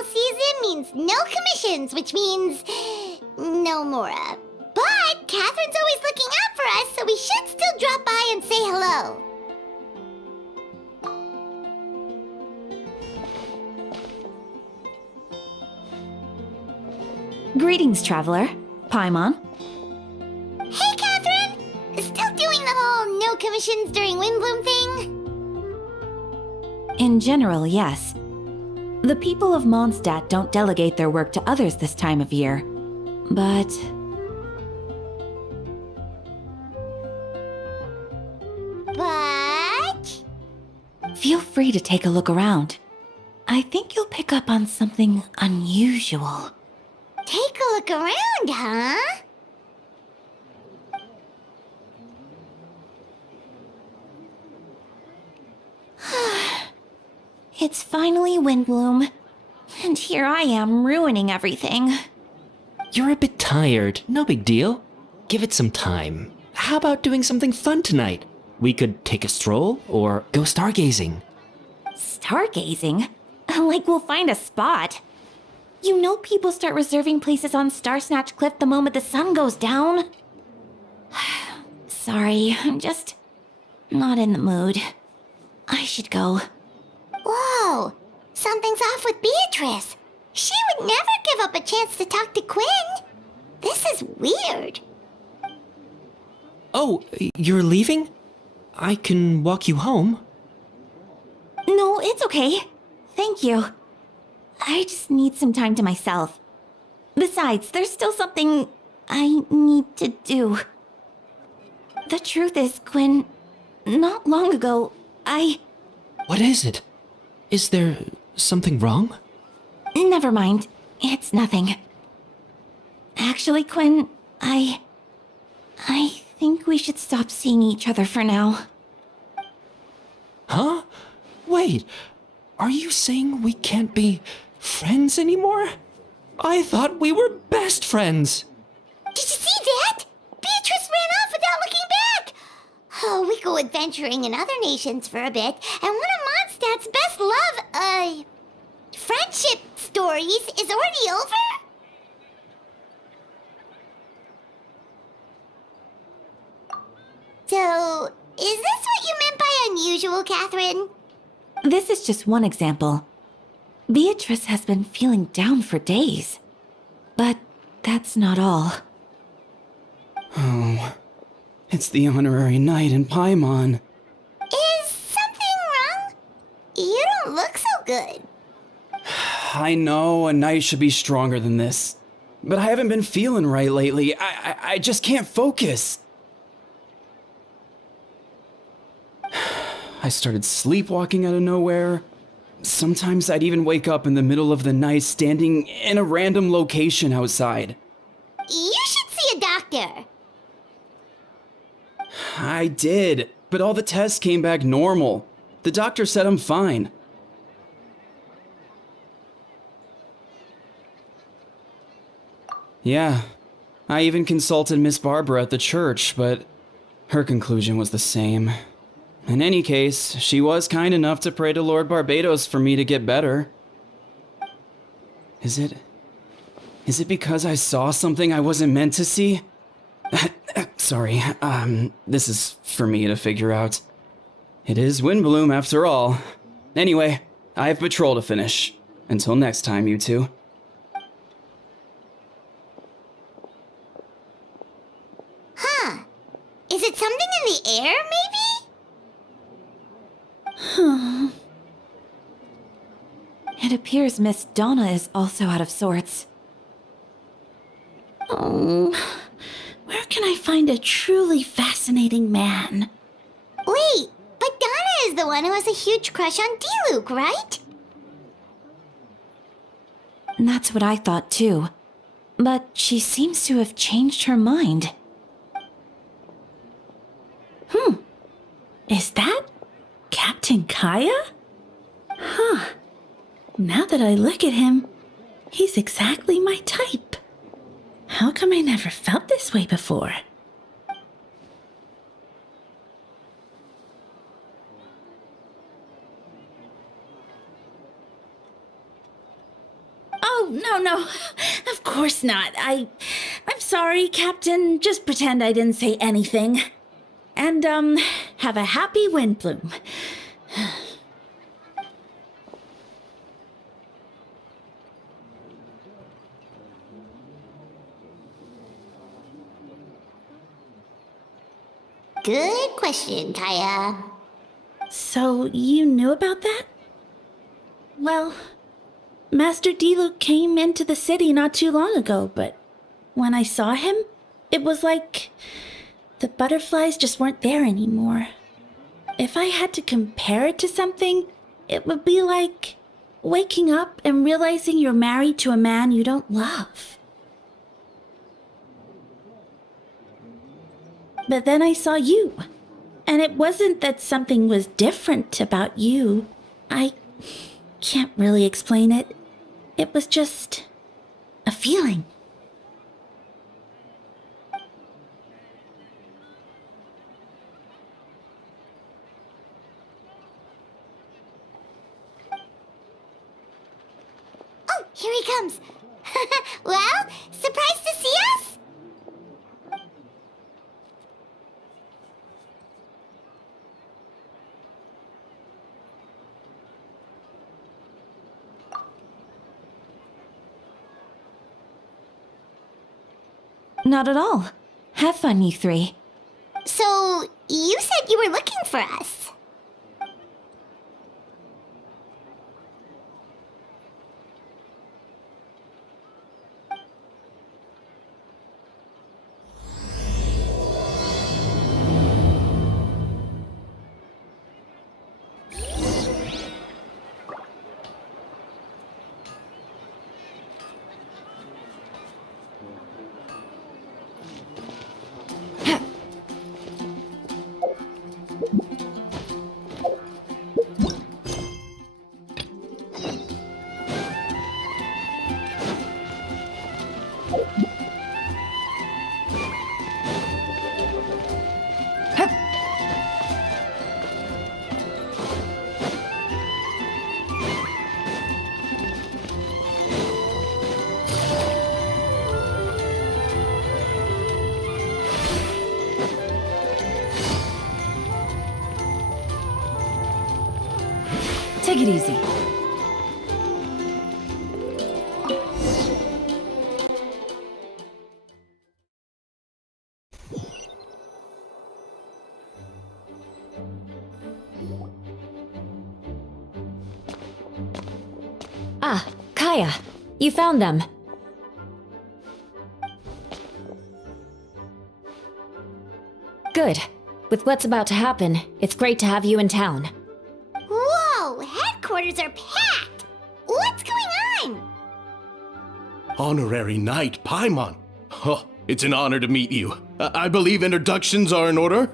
whole season means no commissions, which means no Mora. But Catherine's always looking out for us, so we should still drop by and say hello. Greetings, traveler. Paimon. Hey, Catherine! Still doing the whole no commissions during Windbloom thing? In general, yes. The people of Mondstadt don't delegate their work to others this time of year. But... feel free to take a look around. I think you'll pick up on something unusual. Take a look around, huh? It's finally Windbloom, and here I am ruining everything. You're a bit tired, no big deal. Give it some time. How about doing something fun tonight? We could take a stroll or go stargazing. Stargazing? Like we'll find a spot. You know people start reserving places on Starsnatch Cliff the moment the sun goes down. Sorry, I'm just not in the mood. I should go. Whoa! Something's off with Beatrice. She would never give up a chance to talk to Quinn. This is weird. Oh, you're leaving? I can walk you home. No, it's okay. Thank you. I just need some time to myself. Besides, there's still something I need to do. The truth is, Quinn, not long ago, What is it? Is there something wrong? Never mind. It's nothing. Actually, Quinn, I think we should stop seeing each other for now. Huh? Wait, are you saying we can't be friends anymore? I thought we were best friends. Did you see that? Beatrice ran off without looking back. Oh, we go adventuring in other nations for a bit, and one of Mondstadt's best friendship stories is already over? So, is this what you meant by unusual, Catherine? This is just one example. Beatrice has been feeling down for days. But that's not all. Oh, it's the honorary knight in Paimon. Is something wrong? You don't look so good. I know a knight should be stronger than this, but I haven't been feeling right lately. I just can't focus. I started sleepwalking out of nowhere. Sometimes I'd even wake up in the middle of the night standing in a random location outside. You should see a doctor. I did, but all the tests came back normal. The doctor said I'm fine. Yeah, I even consulted Miss Barbara at the church, but her conclusion was the same. In any case, she was kind enough to pray to Lord Barbados for me to get better. Is it because I saw something I wasn't meant to see? Sorry, this is for me to figure out. It is Windbloom after all. Anyway, I have patrol to finish. Until next time, you two. Huh. Is it something in the air, maybe? It appears Miss Donna is also out of sorts. Oh, where can I find a truly fascinating man? Wait, but Donna is the one who has a huge crush on D-Luke, right? That's what I thought too. But she seems to have changed her mind. Is that Captain Kaya? Huh. Now that I look at him, he's exactly my type. How come I never felt this way before? Oh, no. Of course not. I'm sorry, Captain. Just pretend I didn't say anything. And, have a happy wind bloom. Good question, Kaya. So, you knew about that? Well, Master Diluc came into the city not too long ago, but when I saw him, it was like the butterflies just weren't there anymore. If I had to compare it to something, it would be like waking up and realizing you're married to a man you don't love. But then I saw you, and it wasn't that something was different about you. I can't really explain it. It was just a feeling. Oh, here he comes. Well, surprised to see us? Not at all. Have fun, you three. So, you said you were looking for us. Take it easy. Ah, Kaya, you found them. Good. With what's about to happen, it's great to have you in town. Whoa, headquarters are packed! What's going on? Honorary Knight Paimon. Oh, it's an honor to meet you. I believe introductions are in order?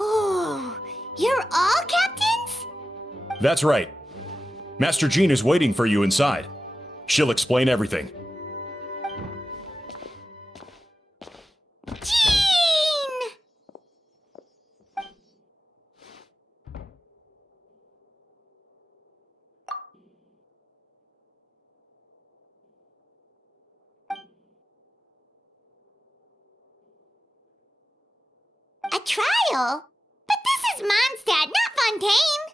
Oh, you're all captains? That's right. Master Jean is waiting for you inside. She'll explain everything. Jean! A trial? But this is Mondstadt, not Fontaine!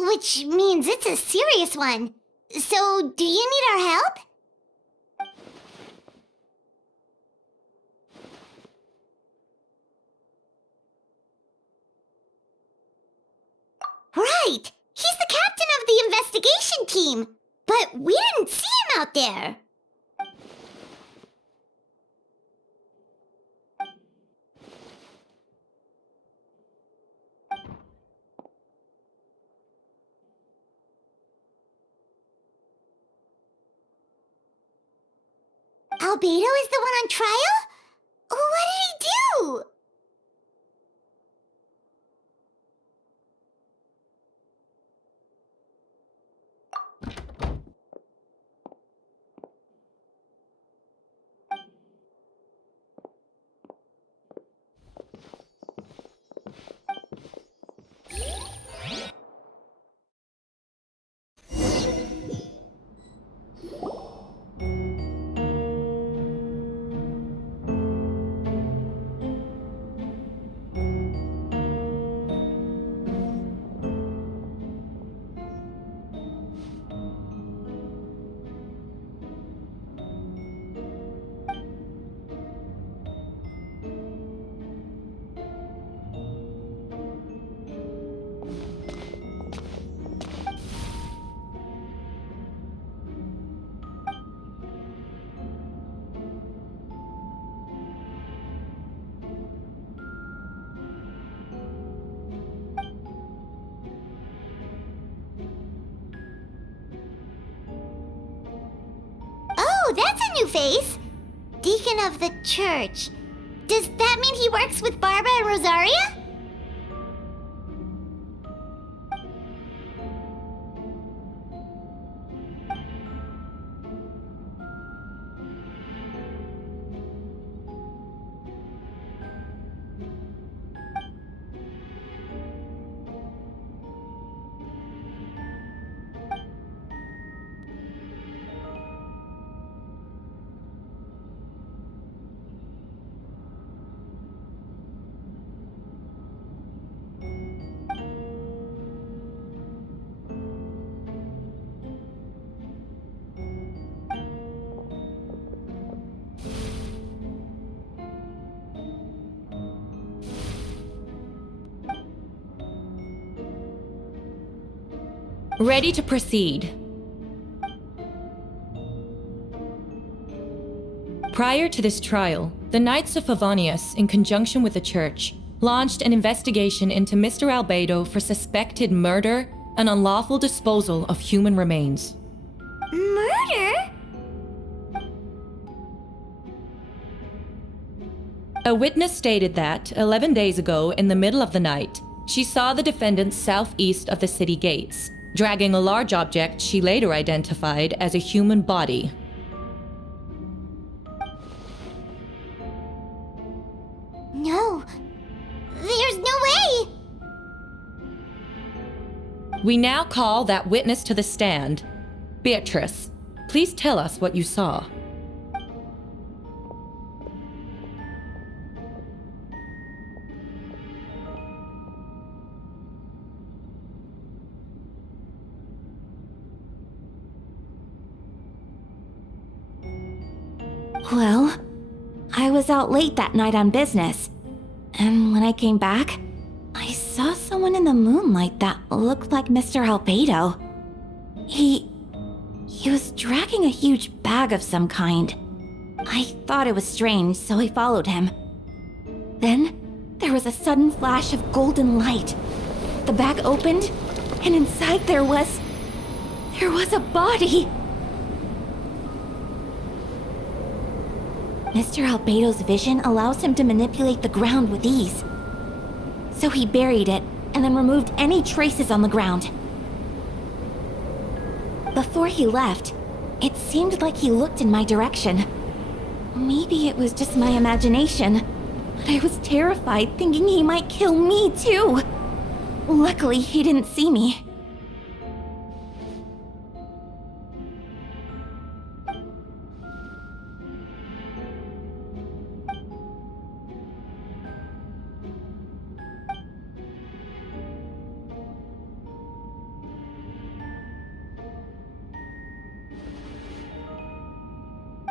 Which means it's a serious one. So, do you need our help? Right! He's the captain of the investigation team! But But we didn't see him out there. Albedo is the one on trial? What did he do? Oh, that's a new face! Deacon of the church. Does that mean he works with Barbara and Rosaria? Ready to proceed. Prior to this trial, the Knights of Favonius, in conjunction with the Church, launched an investigation into Mr. Albedo for suspected murder and unlawful disposal of human remains. Murder? A witness stated that, 11 days ago, in the middle of the night, she saw the defendant southeast of the city gates, dragging a large object she later identified as a human body. No. There's no way! We now call that witness to the stand. Beatrice, please tell us what you saw. Well, I was out late that night on business, and when I came back, I saw someone in the moonlight that looked like Mr. Albedo. He was dragging a huge bag of some kind. I thought it was strange, so I followed him. Then, there was a sudden flash of golden light. The bag opened, and inside there was a body! Mr. Albedo's vision allows him to manipulate the ground with ease. So he buried it, and then removed any traces on the ground. Before he left, it seemed like he looked in my direction. Maybe it was just my imagination, but I was terrified thinking he might kill me too. Luckily, he didn't see me.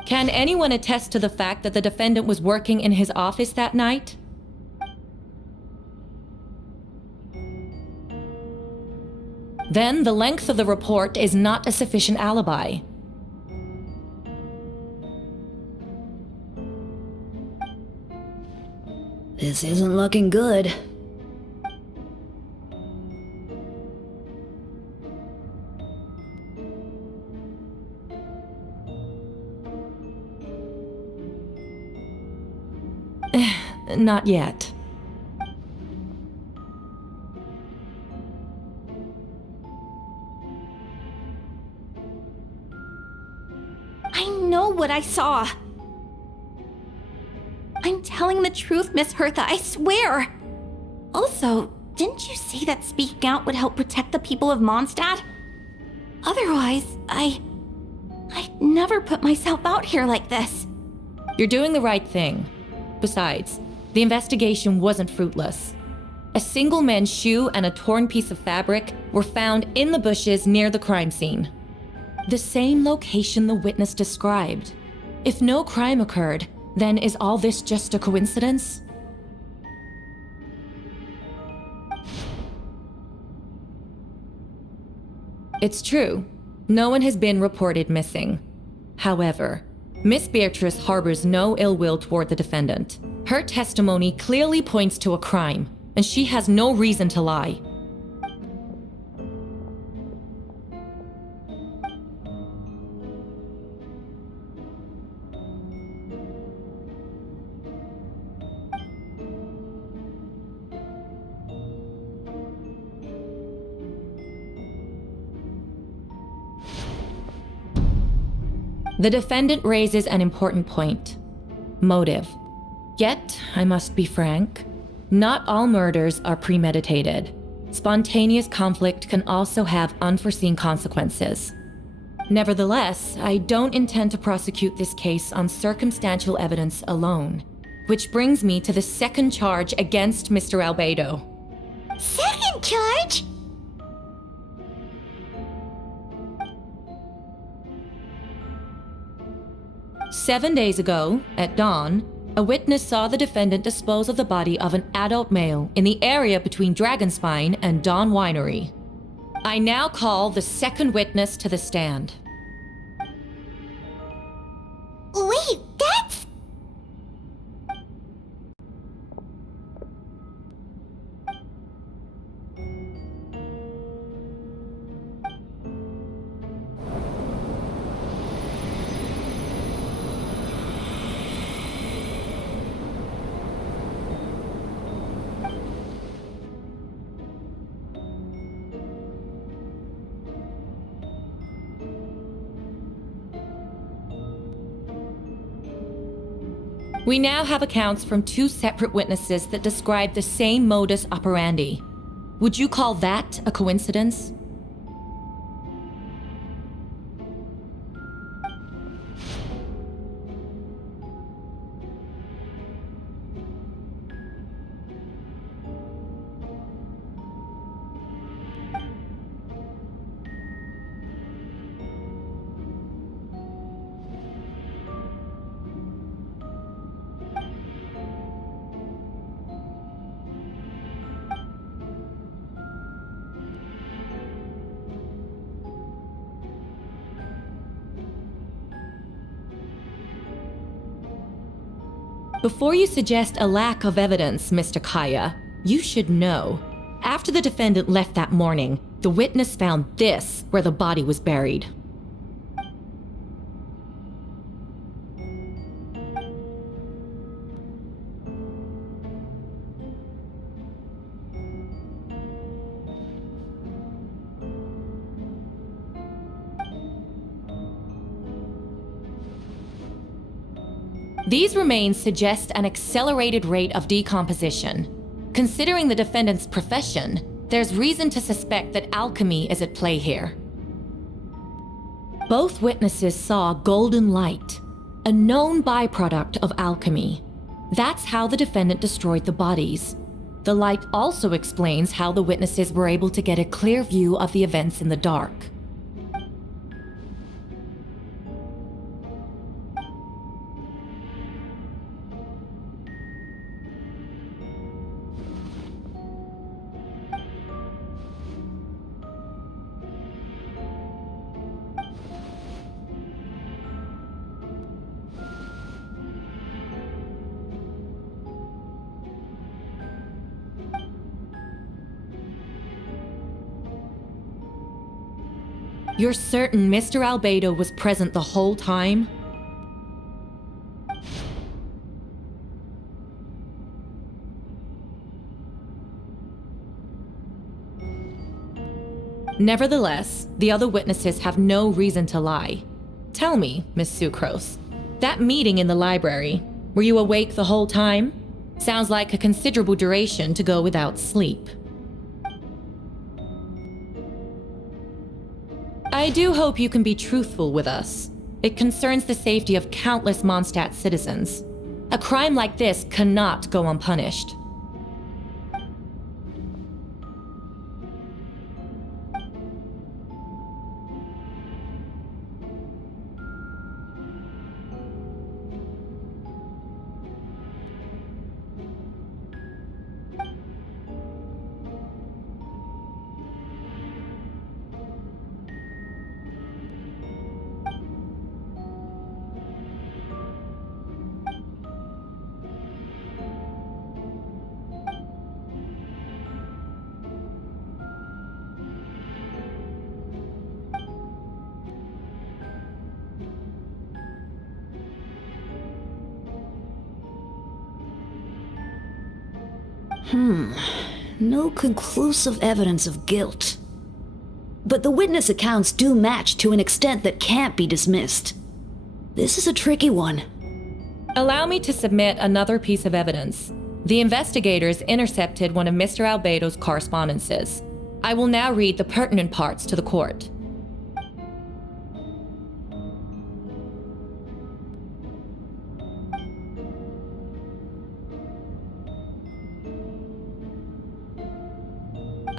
Can anyone attest to the fact that the defendant was working in his office that night? then the length of the report is not a sufficient alibi. This isn't looking good. Not yet. I know what I saw. I'm telling the truth, Miss Hertha, I swear. Also, didn't you say that speaking out would help protect the people of Mondstadt? Otherwise, I'd never put myself out here like this. You're doing the right thing. Besides, the investigation wasn't fruitless. A single man's shoe and a torn piece of fabric were found in the bushes near the crime scene. The same location the witness described. If no crime occurred, then is all this just a coincidence? It's true. No one has been reported missing. However, Miss Beatrice harbors no ill will toward the defendant. Her testimony clearly points to a crime, and she has no reason to lie. The defendant raises an important point: motive. Yet, I must be frank, not all murders are premeditated. Spontaneous conflict can also have unforeseen consequences. Nevertheless, I don't intend to prosecute this case on circumstantial evidence alone. Which brings me to the second charge against Mr. Albedo. Second charge? "7 days ago, at dawn, a witness saw the defendant dispose of the body of an adult male in the area between Dragonspine and Dawn Winery. I now call the second witness to the stand." Wait, that's... We now have accounts from 2 separate witnesses that describe the same modus operandi. Would you call that a coincidence? Before you suggest a lack of evidence, Mr. Kaya, you should know. After the defendant left that morning, the witness found this where the body was buried. These remains suggest an accelerated rate of decomposition. Considering the defendant's profession, there's reason to suspect that alchemy is at play here. Both witnesses saw golden light, a known byproduct of alchemy. That's how the defendant destroyed the bodies. The light also explains how the witnesses were able to get a clear view of the events in the dark. You're certain Mr. Albedo was present the whole time? Nevertheless, the other witnesses have no reason to lie. Tell me, Miss Sucrose, that meeting in the library, were you awake the whole time? Sounds like a considerable duration to go without sleep. I do hope you can be truthful with us. It concerns the safety of countless Mondstadt citizens. A crime like this cannot go unpunished. No conclusive evidence of guilt. But the witness accounts do match to an extent that can't be dismissed. This is a tricky one. Allow me to submit another piece of evidence. The investigators intercepted one of Mr. Albedo's correspondences. I will now read the pertinent parts to the court.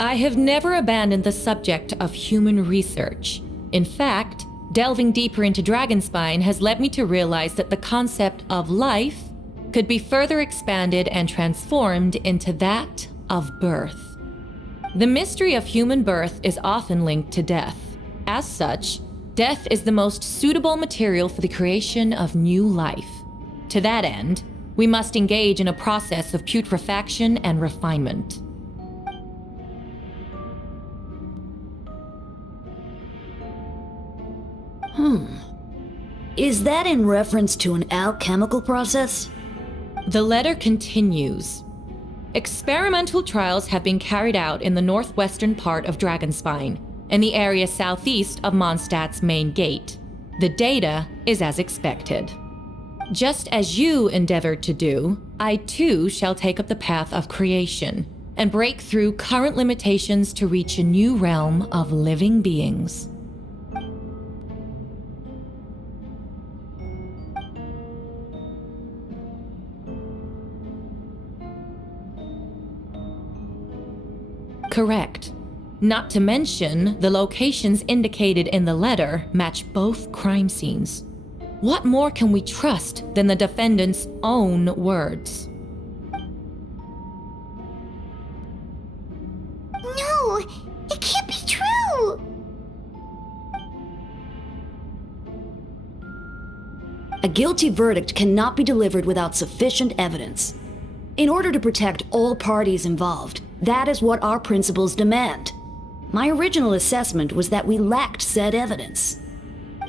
I have never abandoned the subject of human research. In fact, delving deeper into Dragonspine has led me to realize that the concept of life could be further expanded and transformed into that of birth. The mystery of human birth is often linked to death. As such, death is the most suitable material for the creation of new life. To that end, we must engage in a process of putrefaction and refinement. Is that in reference to an alchemical process? The letter continues. Experimental trials have been carried out in the northwestern part of Dragonspine, in the area southeast of Mondstadt's main gate. The data is as expected. Just as you endeavored to do, I too shall take up the path of creation and break through current limitations to reach a new realm of living beings. Correct. Not to mention, the locations indicated in the letter match both crime scenes. What more can we trust than the defendant's own words? No, it can't be true! A guilty verdict cannot be delivered without sufficient evidence. In order to protect all parties involved, that is what our principles demand. My original assessment was that we lacked said evidence.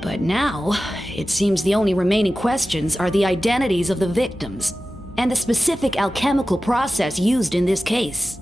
But now, it seems the only remaining questions are the identities of the victims and the specific alchemical process used in this case.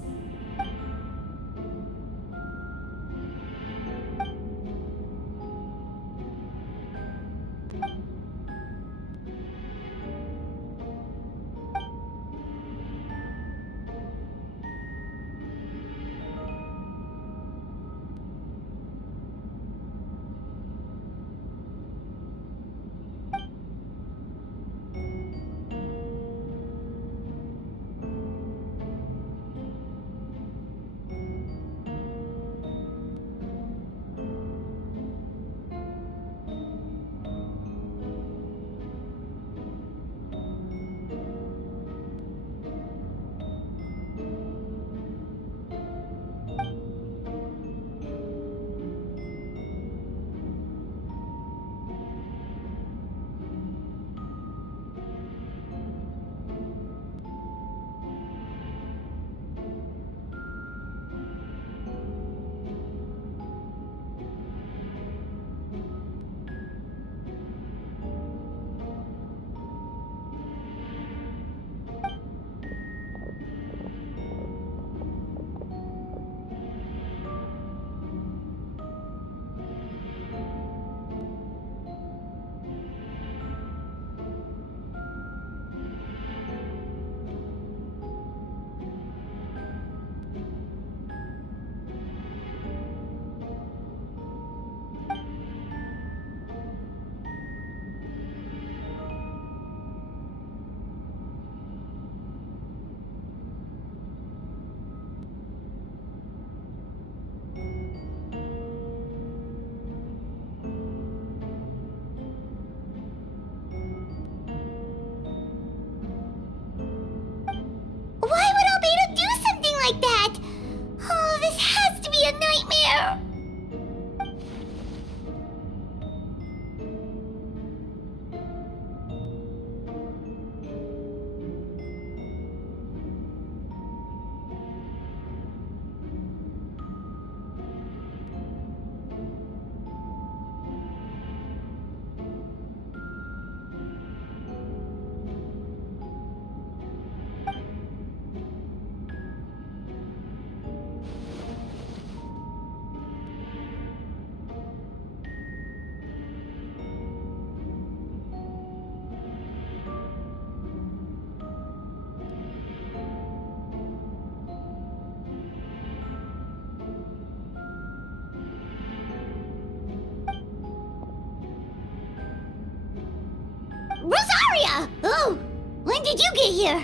Rosaria! Oh, when did you get here?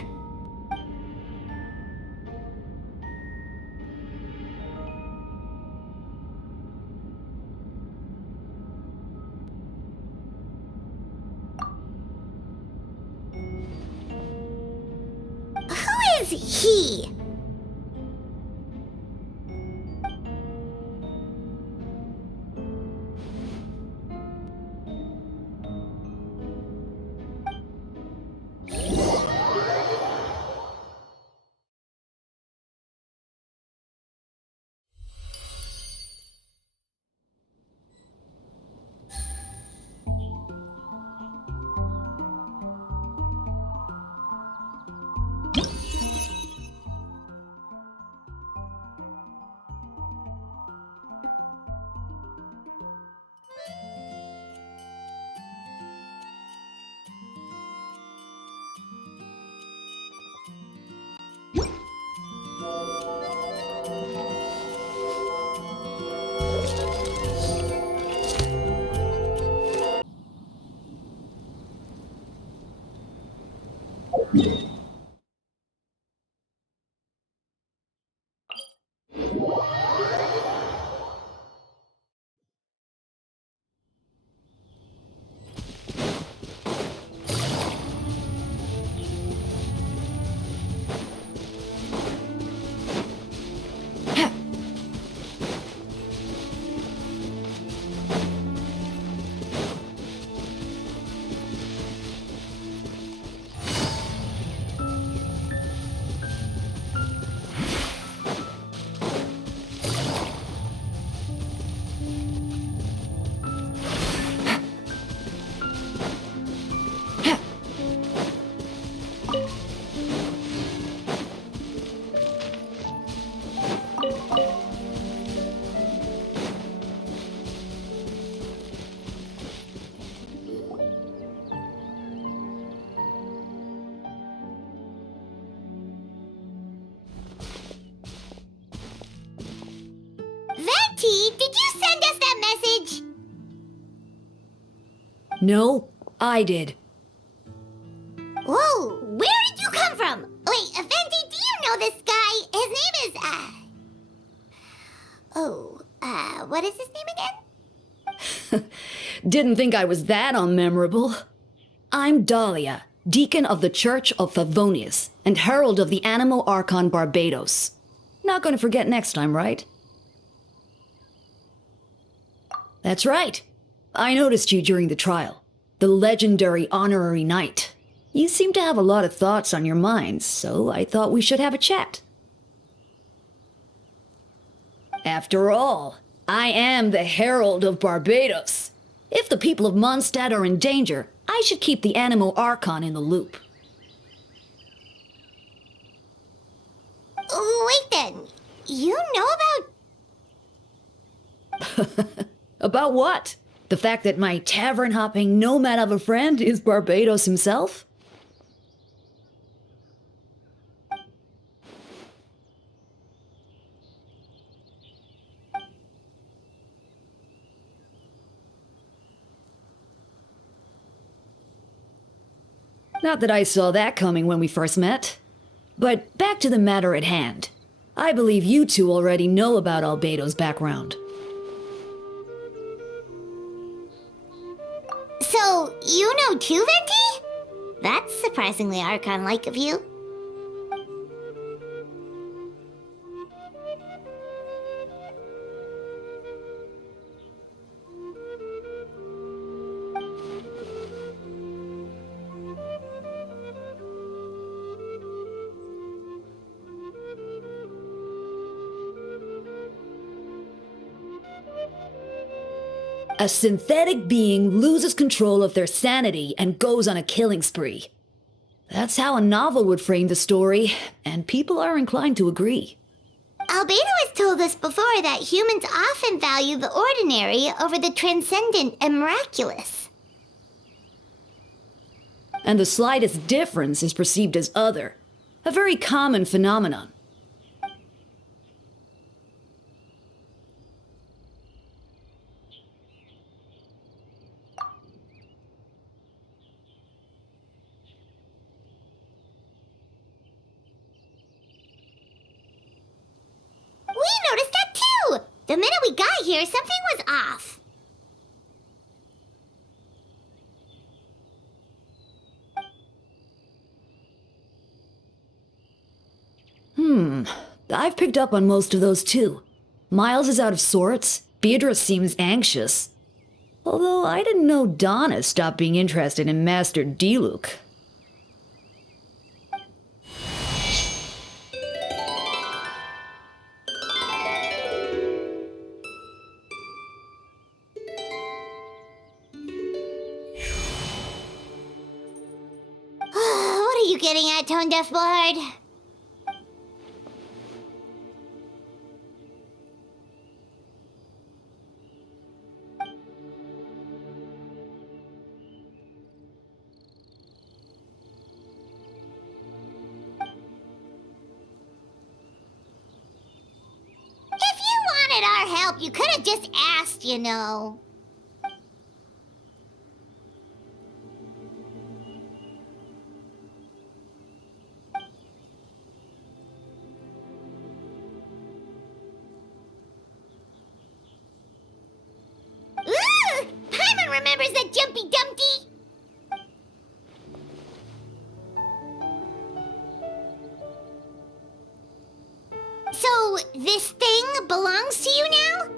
Who is he? Venti, did you send us that message? No, I did. Whoa, where did you come from? Wait, Venti, do you know this guy? His name is, what is his name again? Didn't think I was that unmemorable. I'm Dahlia, Deacon of the Church of Favonius and Herald of the Animo Archon Barbados. Not gonna forget next time, right? That's right. I noticed you during the trial. The legendary honorary knight. You seem to have a lot of thoughts on your mind, so I thought we should have a chat. After all, I am the Herald of Barbados. If the people of Mondstadt are in danger, I should keep the Animo Archon in the loop. Wait then, you know about... About what? The fact that my tavern-hopping nomad of a friend is Barbados himself? Not that I saw that coming when we first met. But back to the matter at hand. I believe you two already know about Albedo's background. So, you know too, Venti? That's surprisingly Archon-like of you. A synthetic being loses control of their sanity and goes on a killing spree. That's how a novel would frame the story, and people are inclined to agree. Albedo has told us before that humans often value the ordinary over the transcendent and miraculous. And the slightest difference is perceived as other. A very common phenomenon. The minute we got here, something was off. I've picked up on most of those too. Miles is out of sorts. Beatrice seems anxious. Although I didn't know Donna stopped being interested in Master Diluc. What are you getting at, Tone Deaf Bard? If you wanted our help, you could have just asked, you know. Ooh! Paimon remembers that Jumpy Dumpty! So, this thing belongs to you now?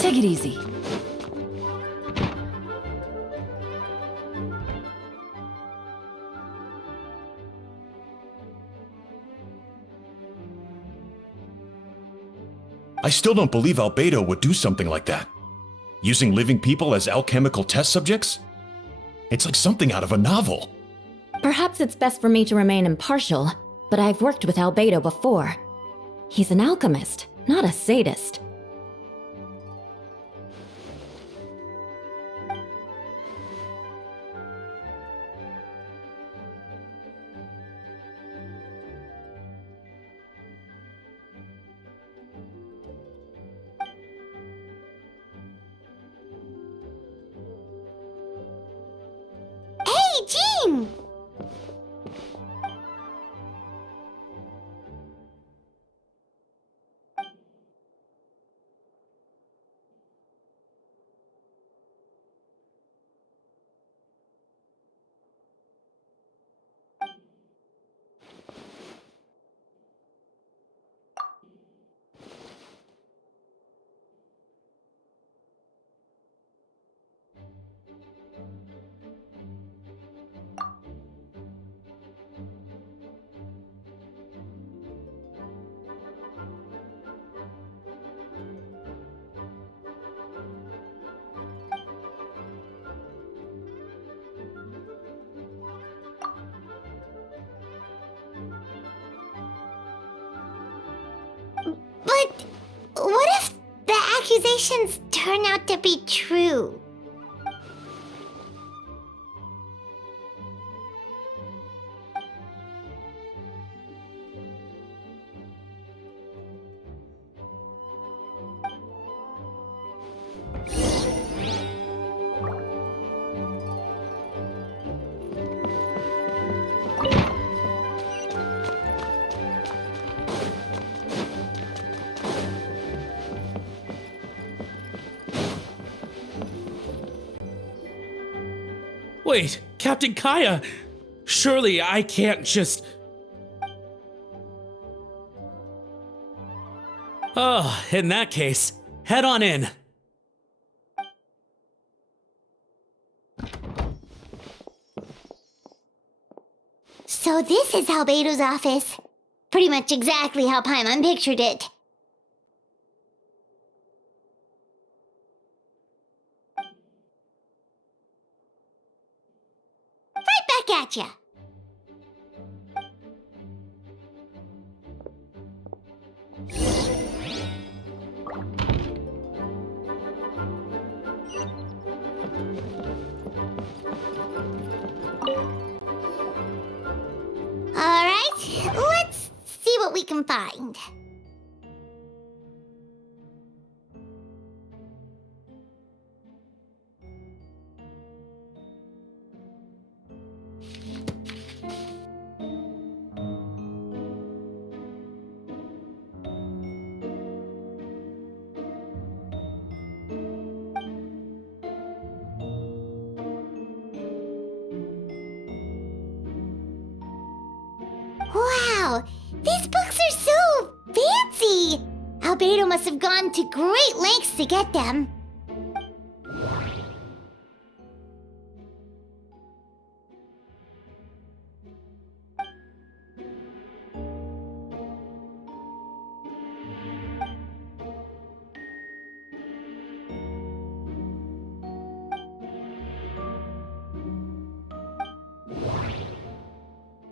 Take it easy. I still don't believe Albedo would do something like that. Using living people as alchemical test subjects? It's like something out of a novel. Perhaps it's best for me to remain impartial, but I've worked with Albedo before. He's an alchemist, not a sadist. Hey, Jean! But what if the accusations turn out to be true? Wait, Captain Kaya! Surely I can't just... Oh, in that case, head on in. So this is Albedo's office. Pretty much exactly how Paimon pictured it. Right back at ya. Alright, let's see what we can find. Wow, these books are so fancy! Albedo must have gone to great lengths to get them.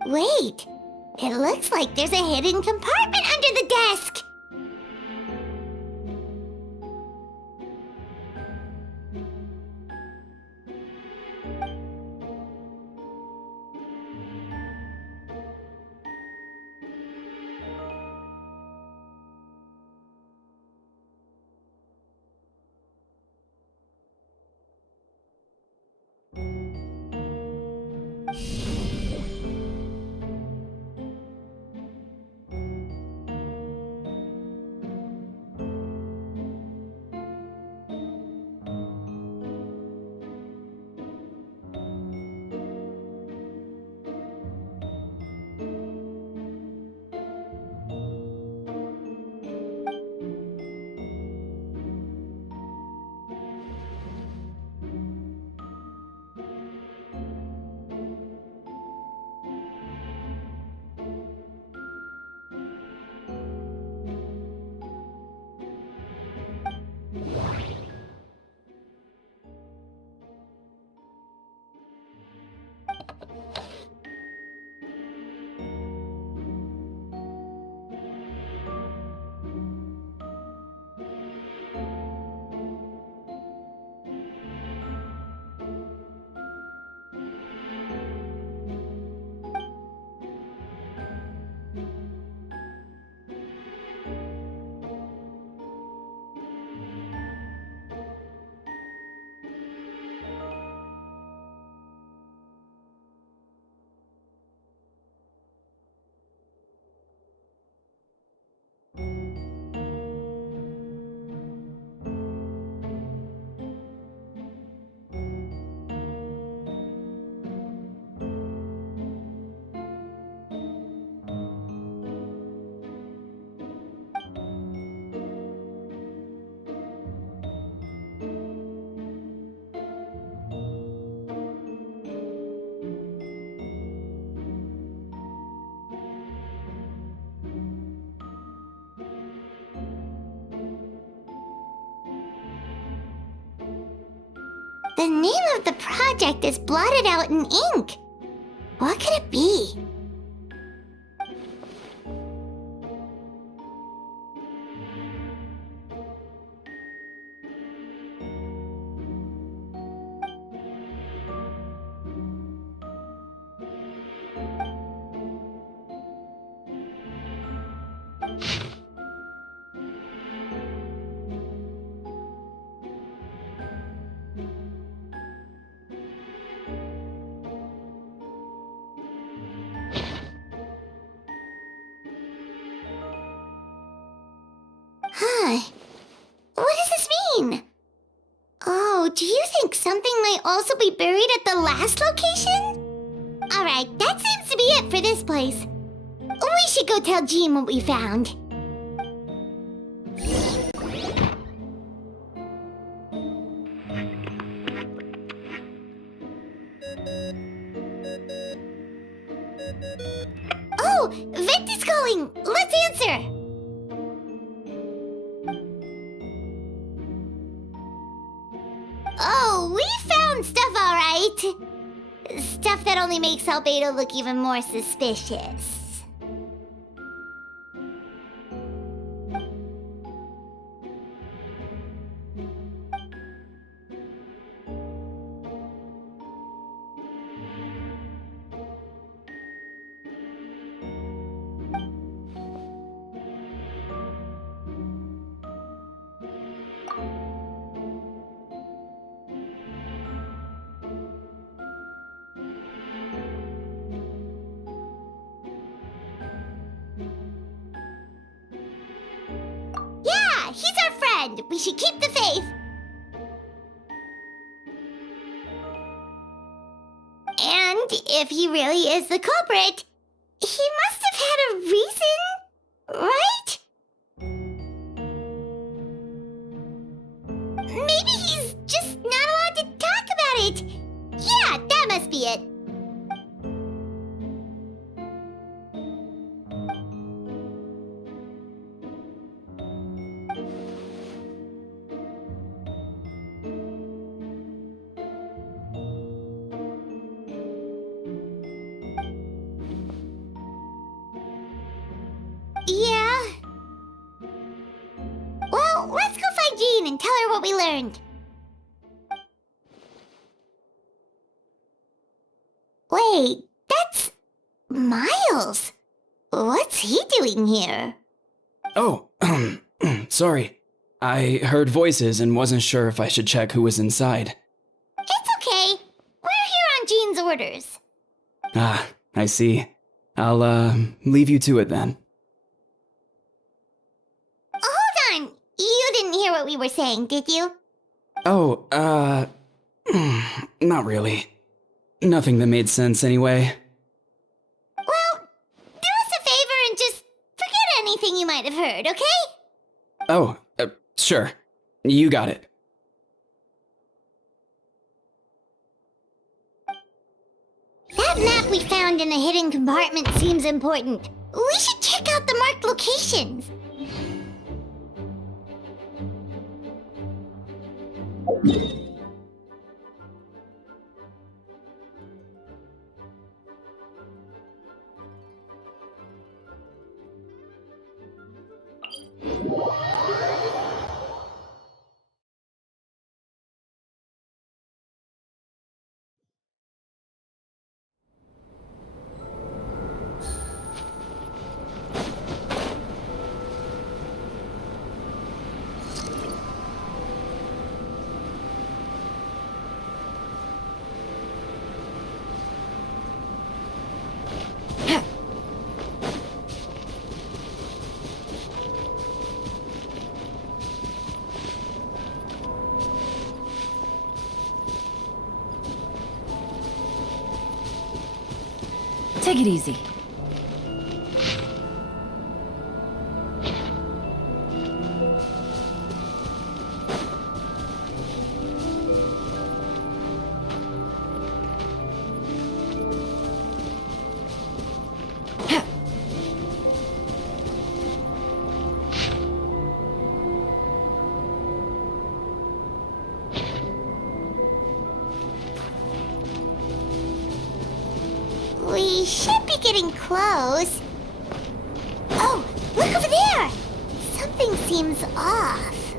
Wait, it looks like there's a hidden compartment under the desk! The name of the project is blotted out in ink. What could it be? something might also be buried at the last location? Alright, that seems to be it for this place. We should go tell Jean what we found. Oh, Vent is calling! Let's answer! Oh, we found stuff, alright. Stuff that only makes Albedo look even more suspicious. Yeah, he's our friend. We should keep the faith. And if he really is the culprit, he must have had a reason, right? Maybe he's just not allowed to talk about it. Yeah, that must be it. Yeah. Well, let's go find Jean and tell her what we learned. Wait, that's Miles. What's he doing here? Oh, sorry. I heard voices and wasn't sure if I should check who was inside. It's okay. We're here on Jean's orders. Ah, I see. I'll, leave you to it then. Hold on. You didn't hear what we were saying, did you? Oh, not really. Nothing that made sense anyway. Well, do us a favor and just forget anything you might have heard, okay? Oh, sure. You got it. That map we found in the hidden compartment seems important. We should check out the marked locations. Take it easy. We should be getting close. Oh, look over there! Something seems off.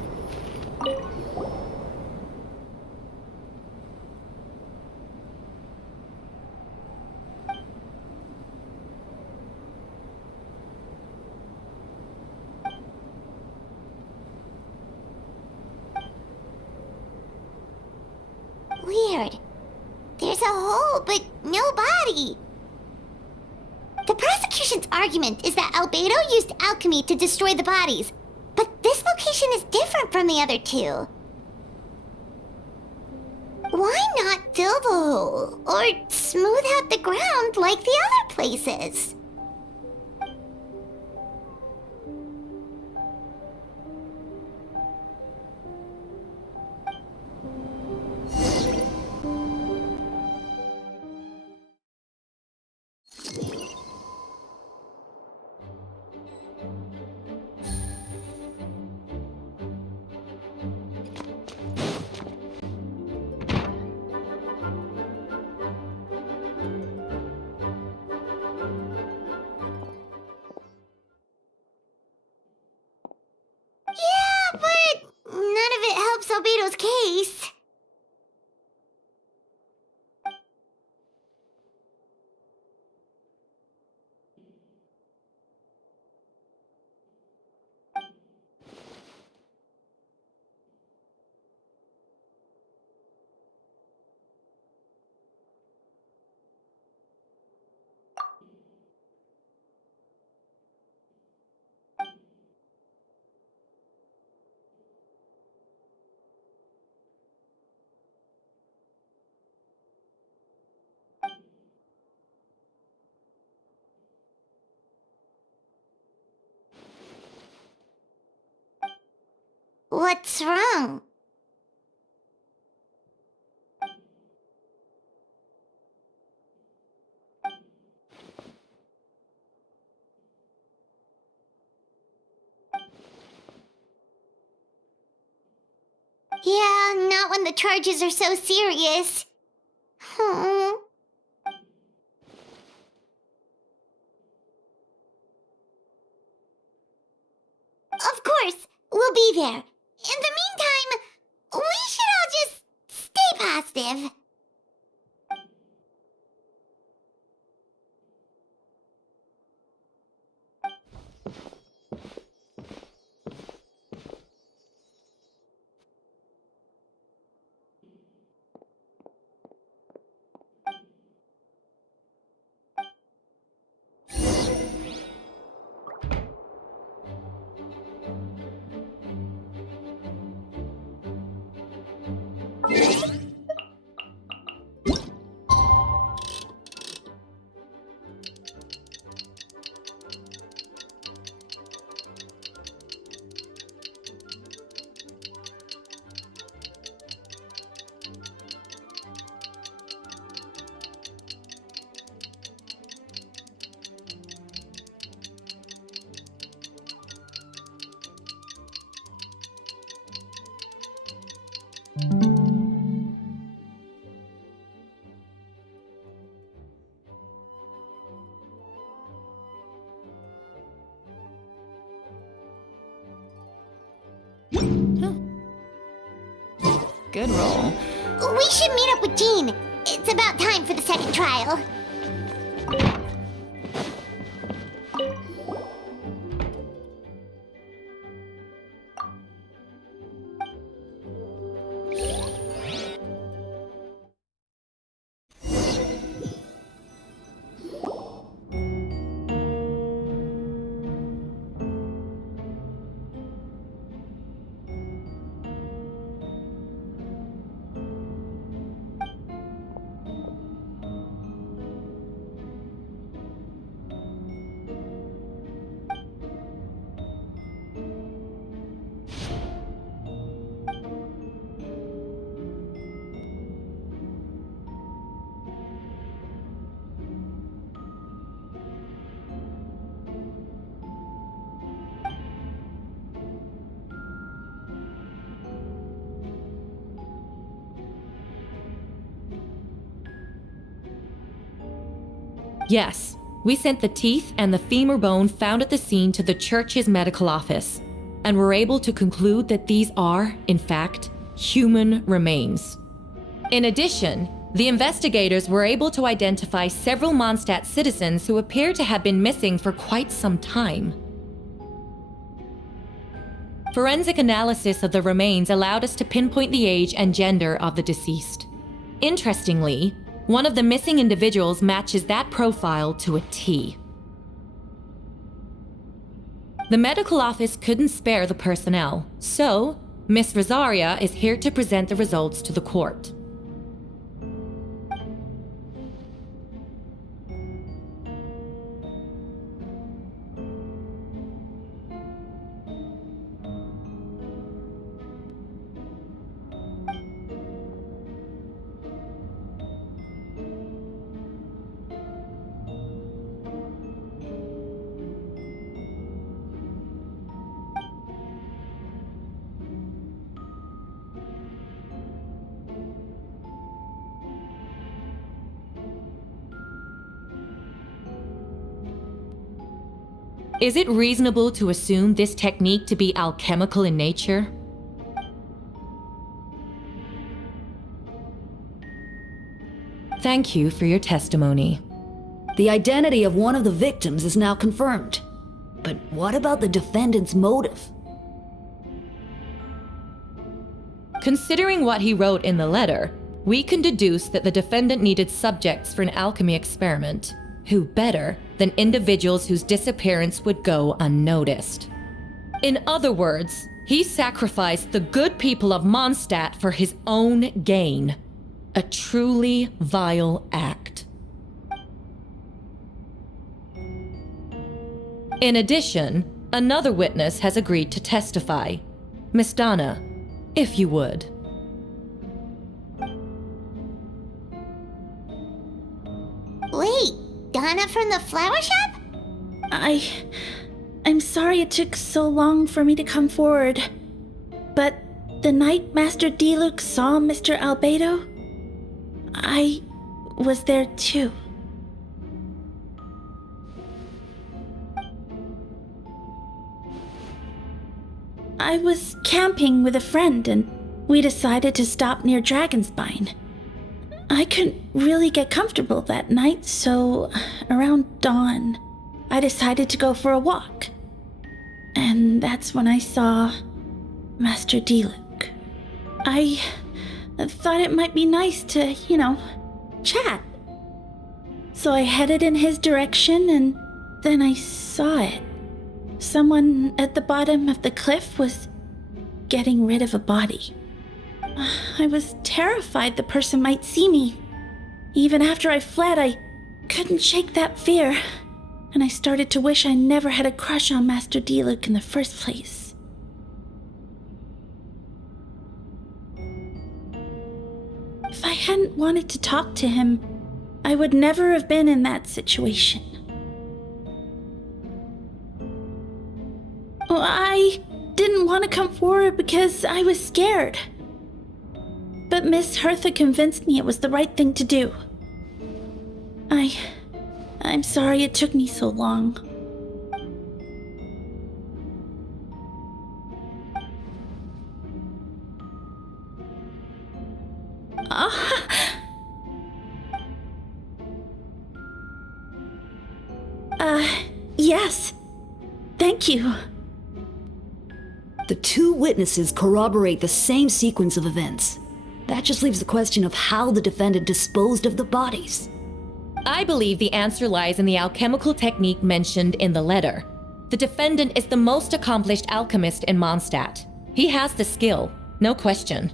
Weird. There's a hole, but no body. The prosecution's argument is that Albedo used alchemy to destroy the bodies, but this location is different from the other two. fill the hole or smooth out the ground like the other places. Yeah, but none of it helps Albedo's case. What's wrong? Yeah, not when the charges are so serious. Hmm. Of course, we'll be there. In the meantime, we should all just stay positive. Good roll. We should meet up with Jean. It's about time for the second trial. Yes, we sent the teeth and the femur bone found at the scene to the church's medical office, and were able to conclude that these are, in fact, human remains. In addition, the investigators were able to identify several Mondstadt citizens who appear to have been missing for quite some time. Forensic analysis of the remains allowed us to pinpoint the age and gender of the deceased. Interestingly, one of the missing individuals matches that profile to a T. The medical office couldn't spare the personnel, so Miss Rosaria is here to present the results to the court. Is it reasonable to assume this technique to be alchemical in nature? Thank you for your testimony. The identity of one of the victims is now confirmed. But what about the defendant's motive? Considering what he wrote in the letter, we can deduce that the defendant needed subjects for an alchemy experiment. Who better than individuals whose disappearance would go unnoticed? In other words, he sacrificed the good people of Mondstadt for his own gain. A truly vile act. In addition, another witness has agreed to testify. Miss Donna, if you would. Wait, Donna from the flower shop? I'm sorry it took so long for me to come forward. But the night Master Diluc saw Mr. Albedo, I was there too. I was camping with a friend and we decided to stop near Dragonspine. I couldn't really get comfortable that night, so around dawn, I decided to go for a walk. And that's when I saw Master Diluc. I thought it might be nice to, chat. So I headed in his direction and then I saw it. Someone at the bottom of the cliff was getting rid of a body. I was terrified the person might see me. Even after I fled, I couldn't shake that fear. And I started to wish I never had a crush on Master Diluc in the first place. If I hadn't wanted to talk to him, I would never have been in that situation. Well, I didn't want to come forward because I was scared. But Miss Hertha convinced me it was the right thing to do. I'm sorry it took me so long. Yes. Thank you. The two witnesses corroborate the same sequence of events. That just leaves the question of how the defendant disposed of the bodies. I believe the answer lies in the alchemical technique mentioned in the letter. The defendant is the most accomplished alchemist in Mondstadt. He has the skill, no question.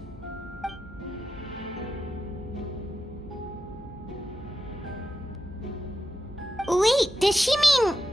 Wait, does she mean...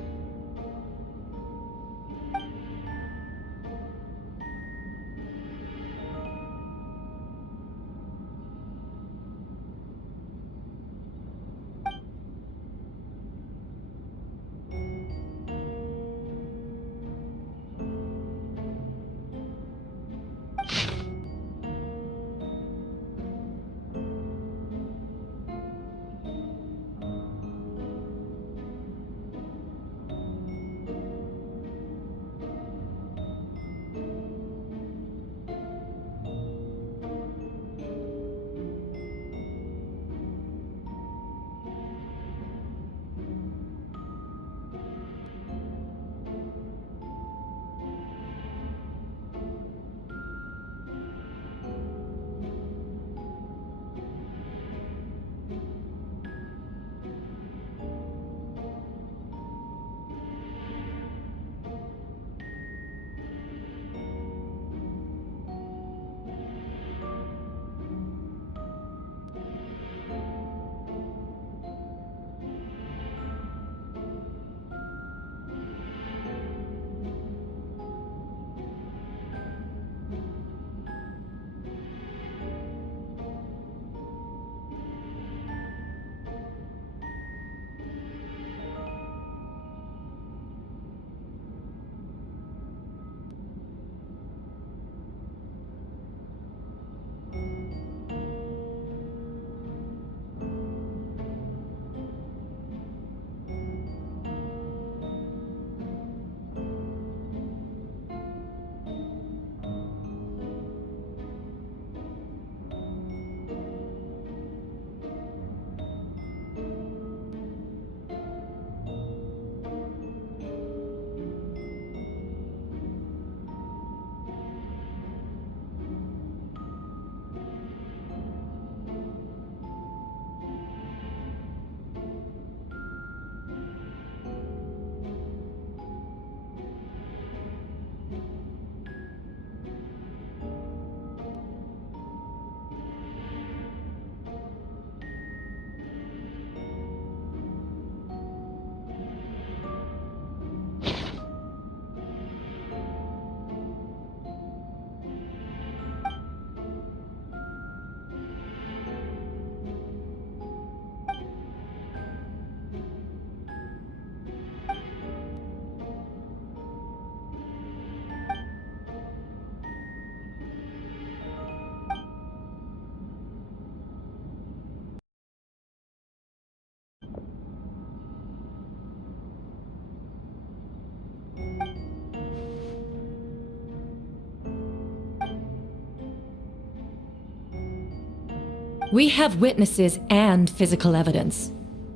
We have witnesses and physical evidence.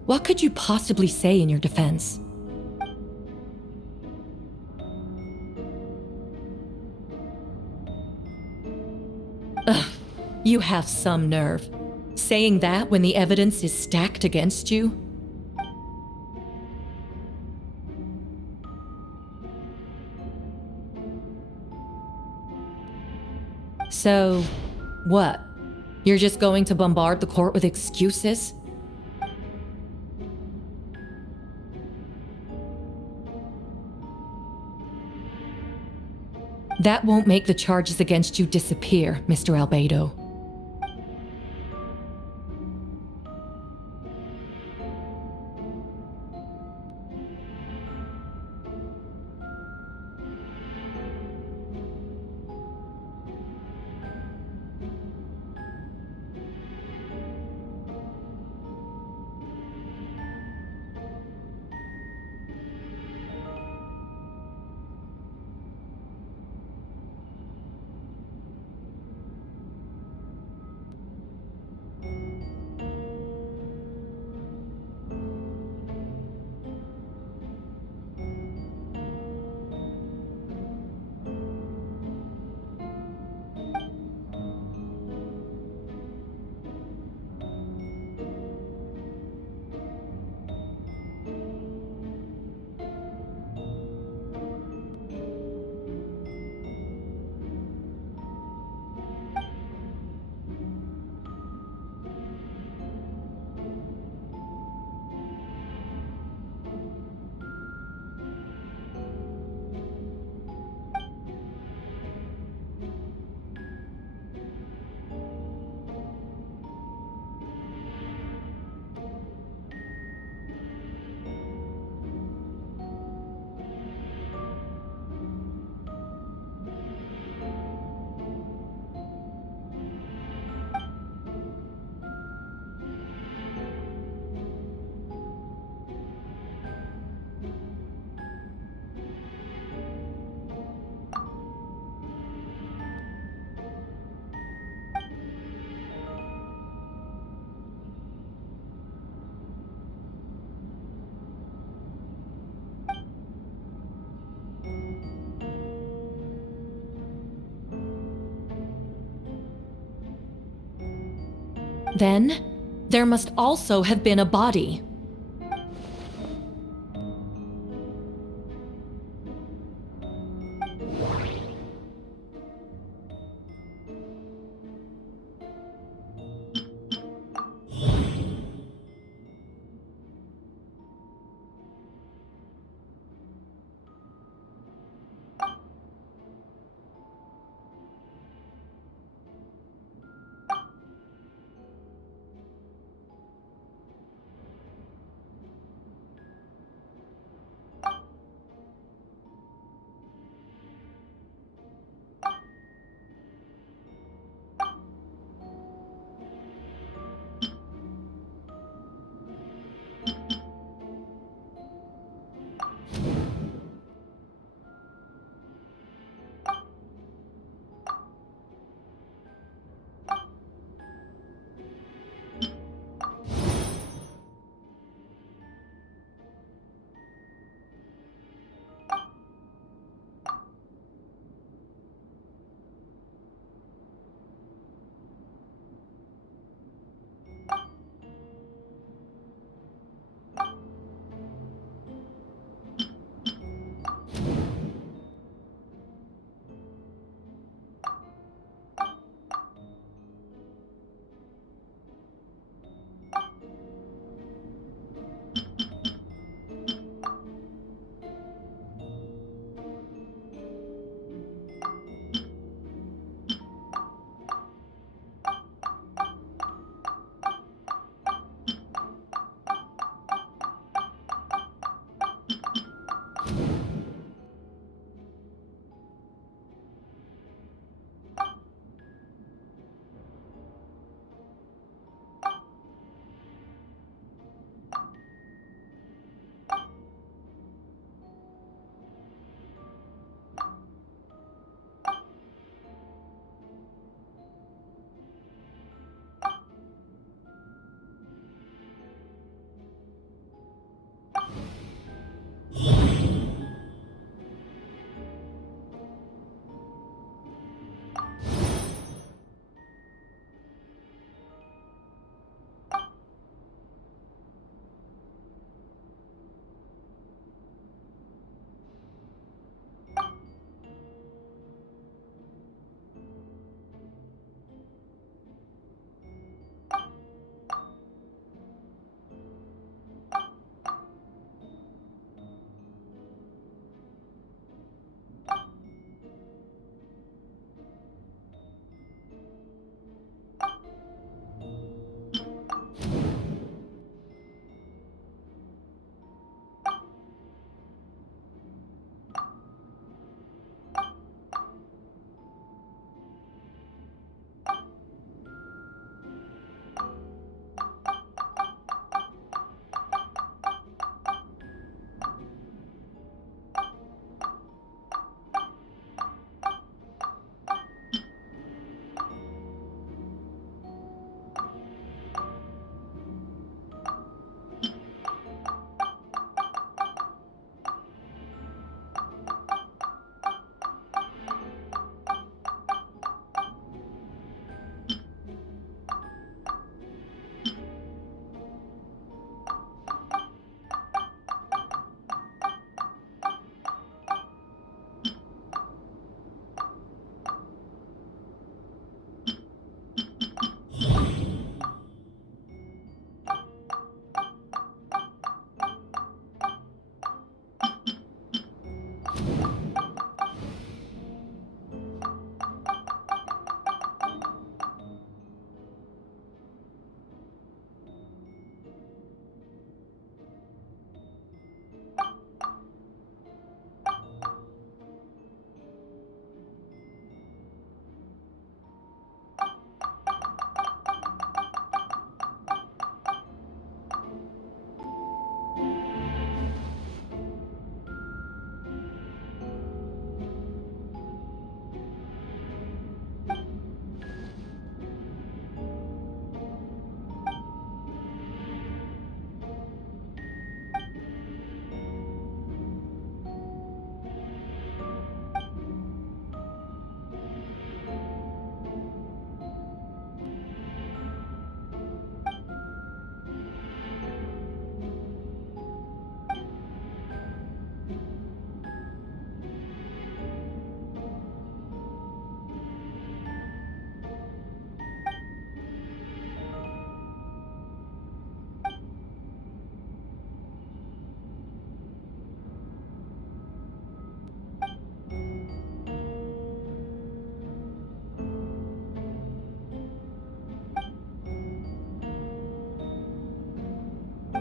What could you possibly say in your defense? Ugh, you have some nerve. Saying that when the evidence is stacked against you? So, what? You're just going to bombard the court with excuses? That won't make the charges against you disappear, Mr. Albedo. Then, there must also have been a body.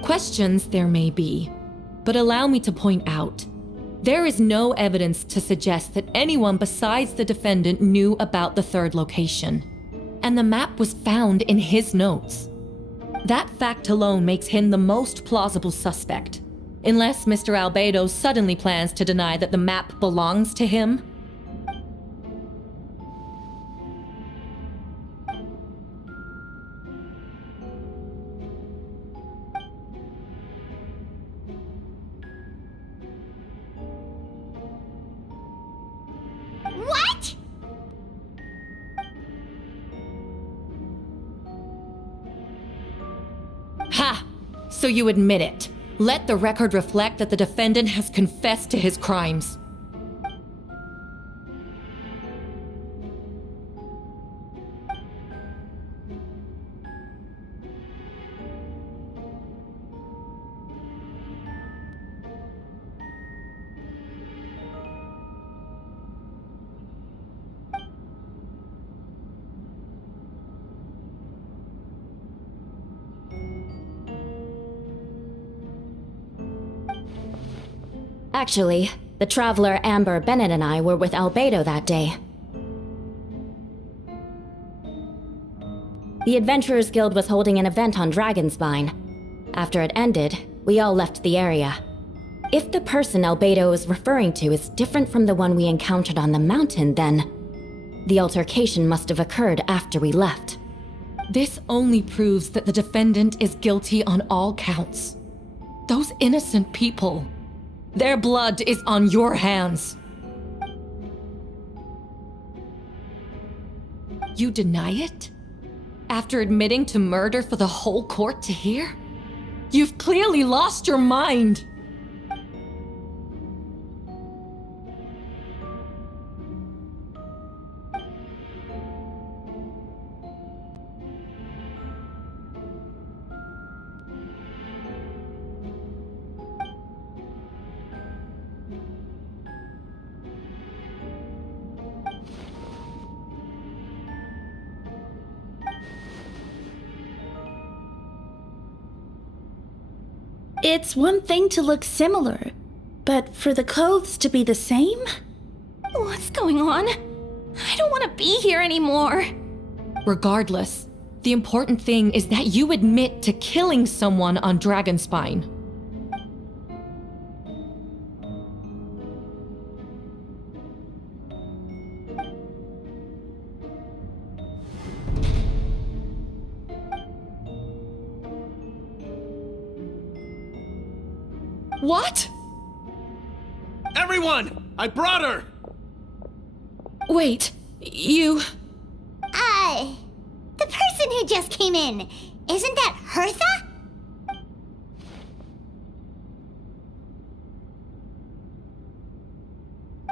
Questions there may be, but allow me to point out, there is no evidence to suggest that anyone besides the defendant knew about the third location, and the map was found in his notes. That fact alone makes him the most plausible suspect, unless Mr. Albedo suddenly plans to deny that the map belongs to him. What? Ha! So you admit it. Let the record reflect that the defendant has confessed to his crimes. Actually, the traveler Amber Bennett and I were with Albedo that day. The Adventurers Guild was holding an event on Dragonspine. After it ended, we all left the area. If the person Albedo is referring to is different from the one we encountered on the mountain, then the altercation must have occurred after we left. This only proves that the defendant is guilty on all counts. Those innocent people, their blood is on your hands. You deny it? After admitting to murder for the whole court to hear? You've clearly lost your mind! It's one thing to look similar, but for the clothes to be the same? What's going on? I don't want to be here anymore. Regardless, the important thing is that you admit to killing someone on Dragonspine. What? Everyone! I brought her! Wait, you... The person who just came in, isn't that Hertha?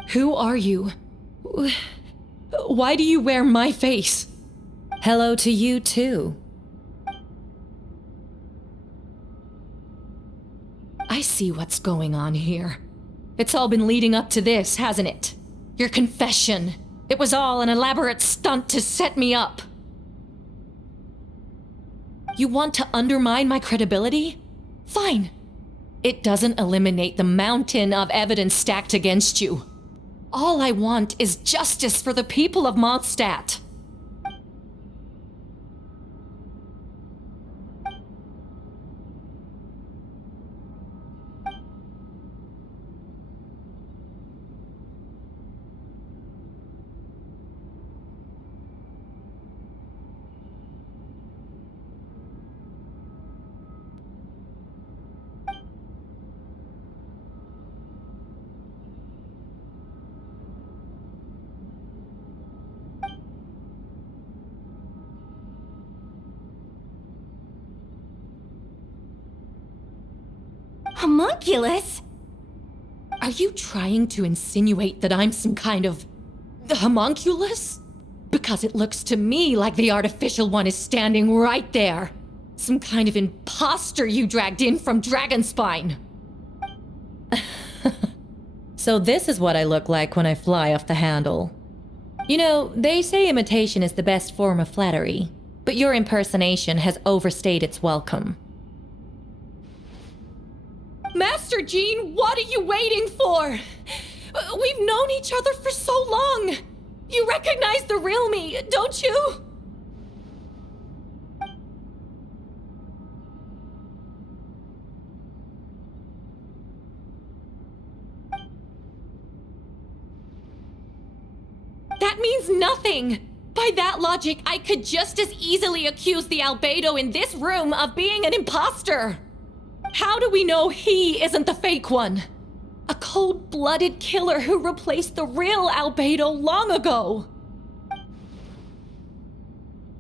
Who are you? Why do you wear my face? Hello to you too. I see what's going on here. It's all been leading up to this, hasn't it? Your confession. It was all an elaborate stunt to set me up. You want to undermine my credibility? Fine. It doesn't eliminate the mountain of evidence stacked against you. All I want is justice for the people of Mondstadt. Homunculus? Are you trying to insinuate that I'm some kind of homunculus? Because it looks to me like the artificial one is standing right there. Some kind of imposter you dragged in from Dragonspine. So this is what I look like when I fly off the handle. You know, they say imitation is the best form of flattery, but your impersonation has overstayed its welcome. Master Jean, what are you waiting for? We've known each other for so long. You recognize the real me, don't you? That means nothing. By that logic, I could just as easily accuse the albedo in this room of being an imposter. How do we know he isn't the fake one? A cold-blooded killer who replaced the real albedo long ago.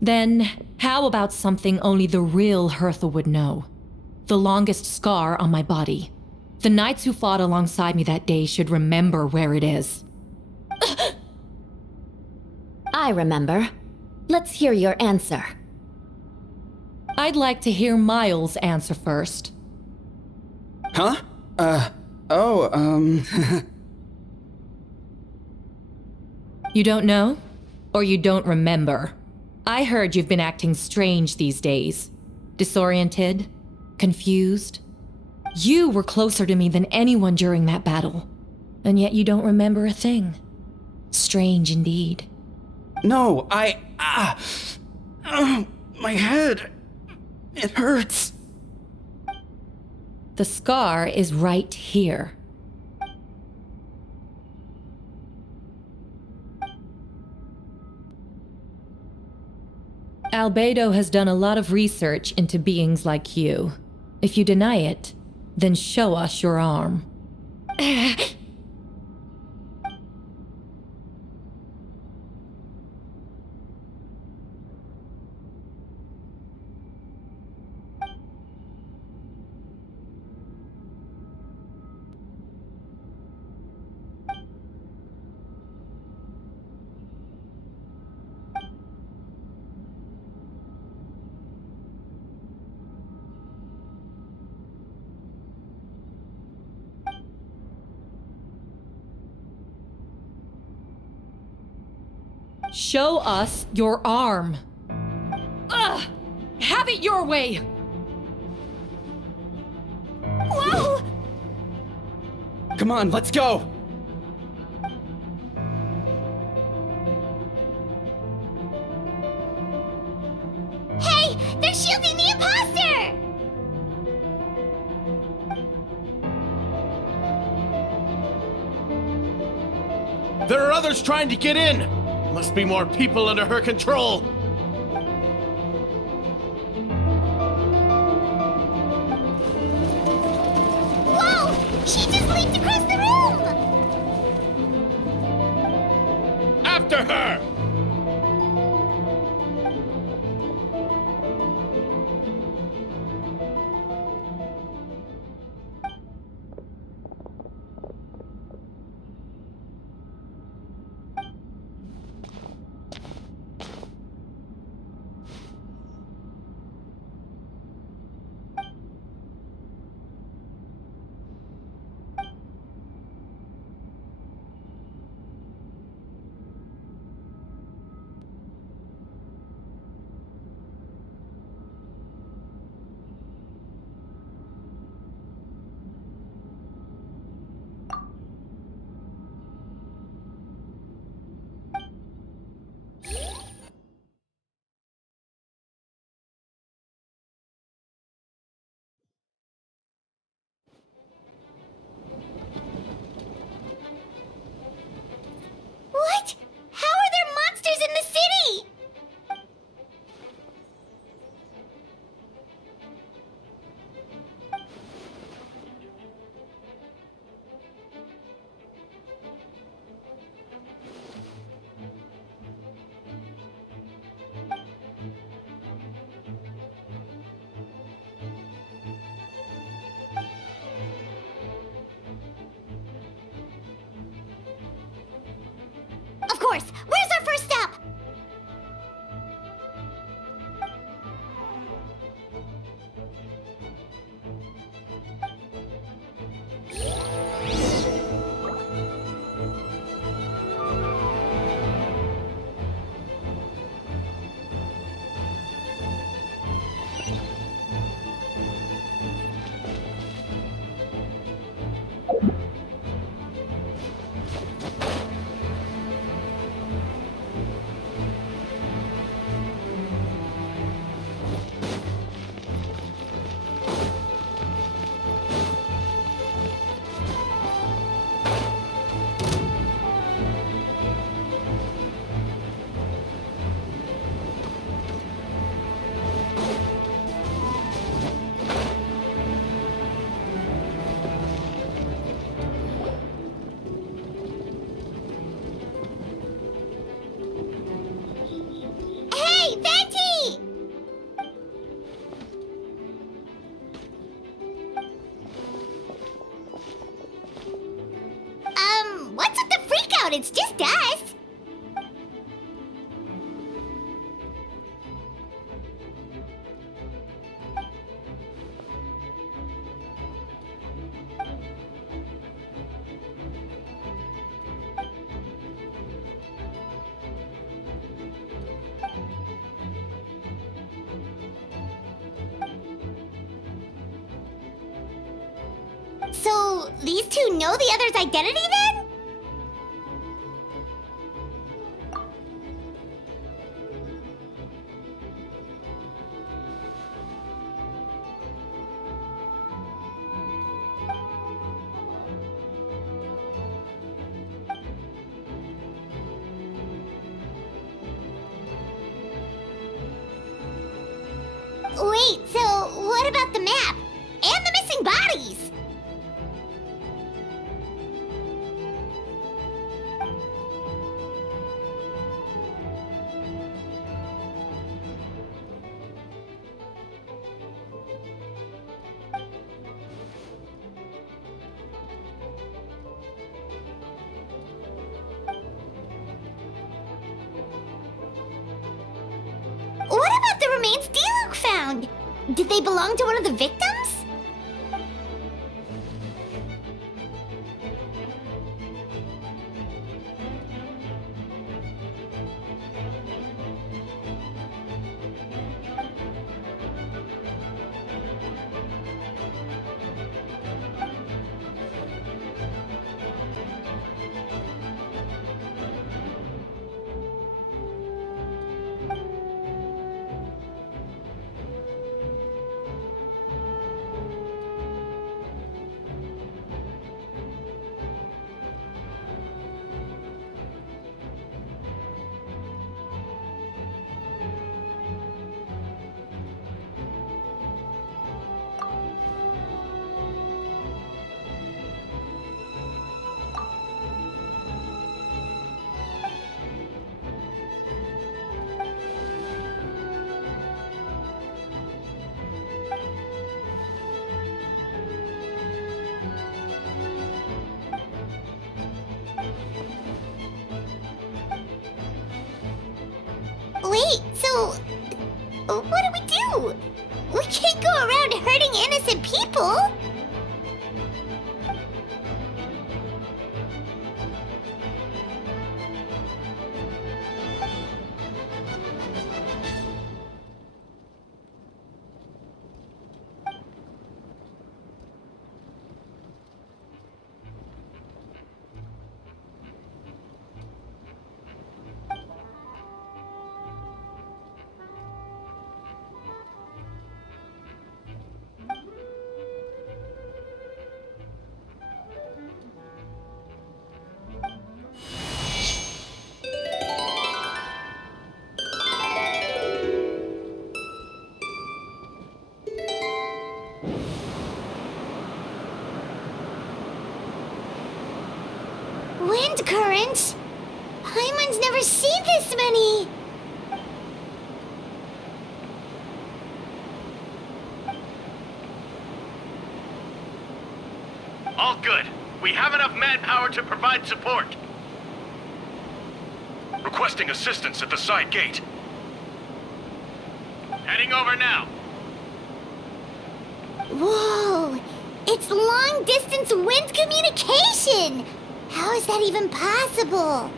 Then, how about something only the real Hertha would know? The longest scar on my body. The knights who fought alongside me that day should remember where it is. I remember. Let's hear your answer. I'd like to hear Miles' answer first. Huh? You don't know? Or you don't remember? I heard you've been acting strange these days. Disoriented? Confused? You were closer to me than anyone during that battle. And yet you don't remember a thing. Strange indeed. No, my head. It hurts. The scar is right here. Albedo has done a lot of research into beings like you. If you deny it, then show us your arm. Show us your arm. Ugh! Have it your way! Whoa! Come on, let's go! Hey! They're shielding the imposter! There are others trying to get in! Must be more people under her control! Whoa! She just leaped across the room! After her! Hey, Venti! What's with the freak out? It's just us. So, these two know the other's identity then? Wait, so what about the map? And the missing bodies? What about the remains D-Luke found? Did they belong to one of the victims? Wait, so what do we do? We can't go around hurting innocent people. Wind currents? Paimon's never seen this many! All good. We have enough manpower to provide support. Requesting assistance at the side gate. Heading over now. Whoa! It's long-distance wind communication! How is that even possible?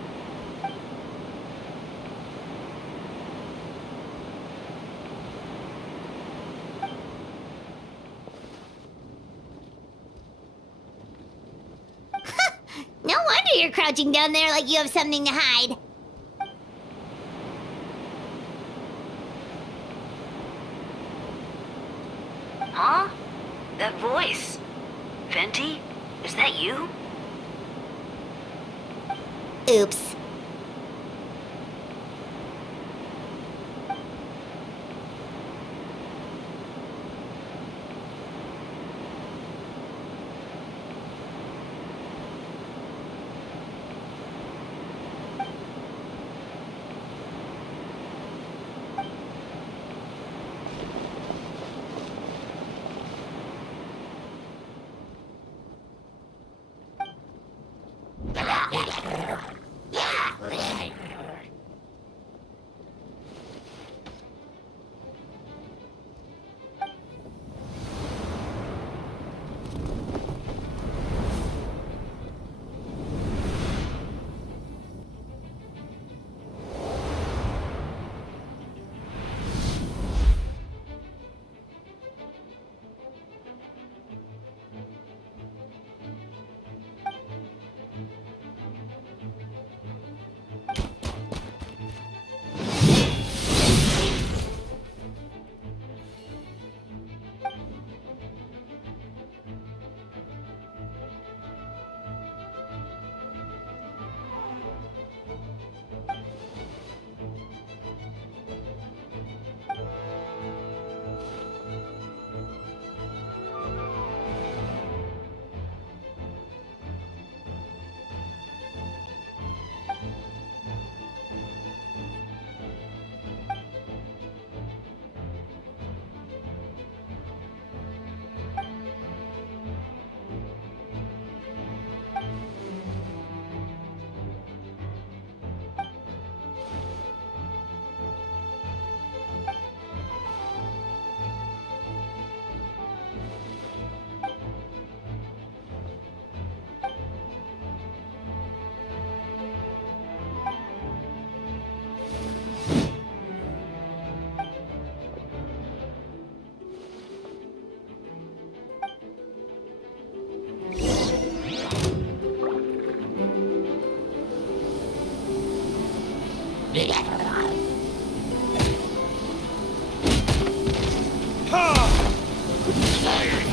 No wonder you're crouching down there like you have something to hide. Huh? That voice. Venti? Is that you? Oops.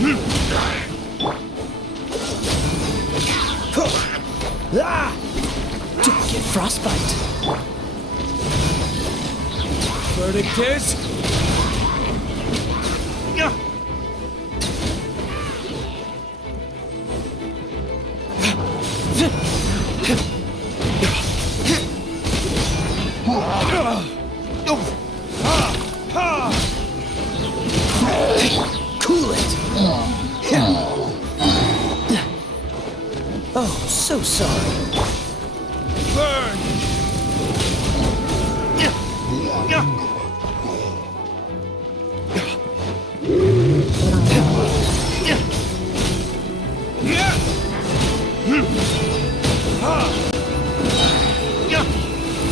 Don't get frostbite. Verdict is... Cool it. Oh, so sorry. Burn!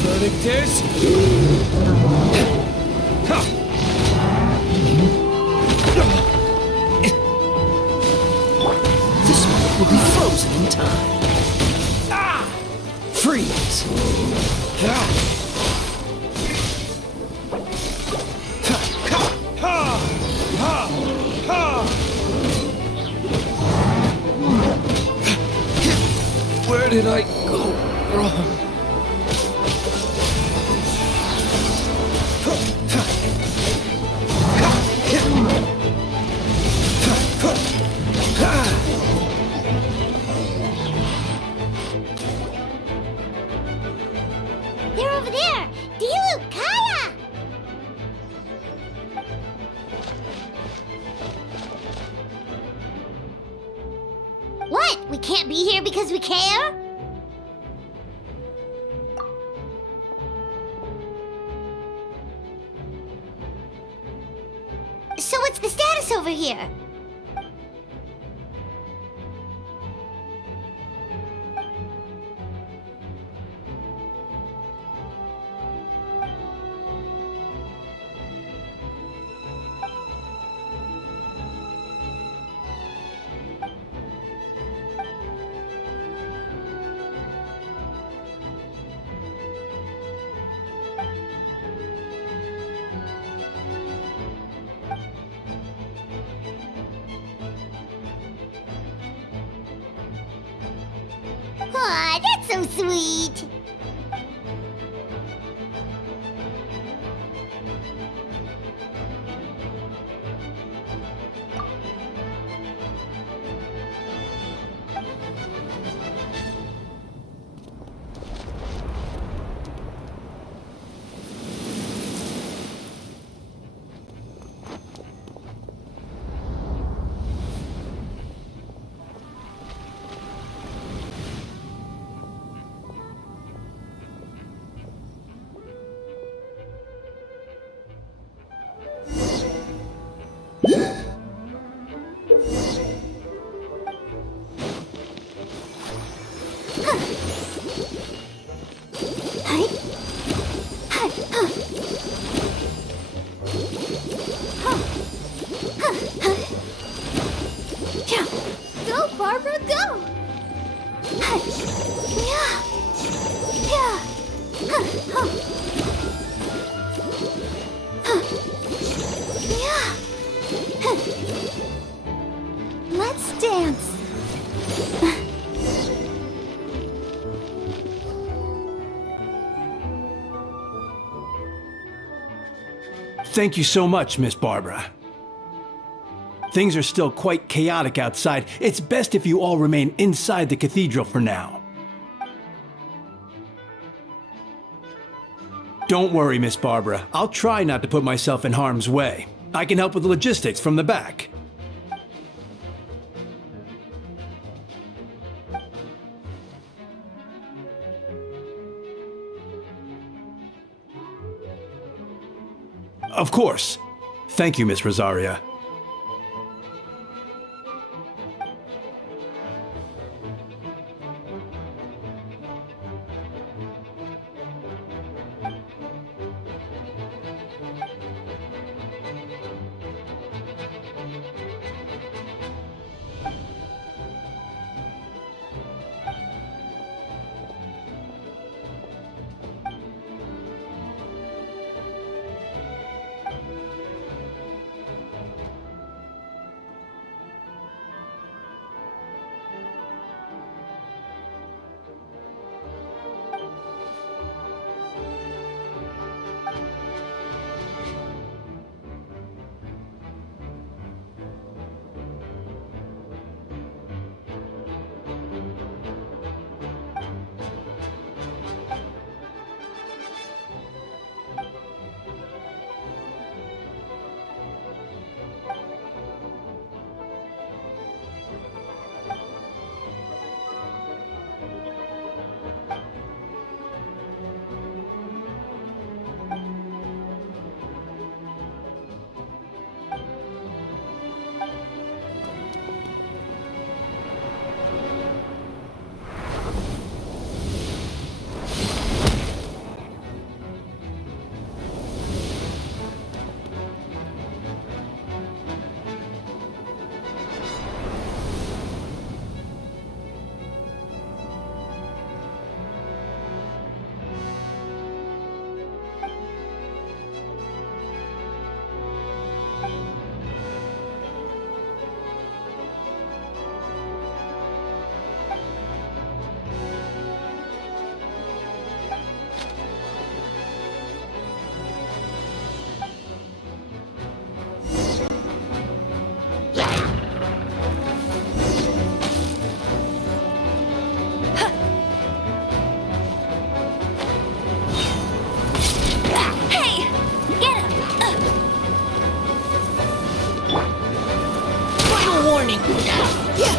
Verdict is... This one will be frozen in time. Freeze! Where did I go wrong? They're over there! Dilu, Kaya! What? We can't be here because we care? So what's the status over here? Aw, that's so sweet! Go, Barbara, go! Let's dance. Thank you so much, Miss Barbara. Things are still quite chaotic outside. It's best if you all remain inside the cathedral for now. Don't worry, Miss Barbara. I'll try not to put myself in harm's way. I can help with the logistics from the back. Of course. Thank you, Miss Rosaria. warning. Yeah.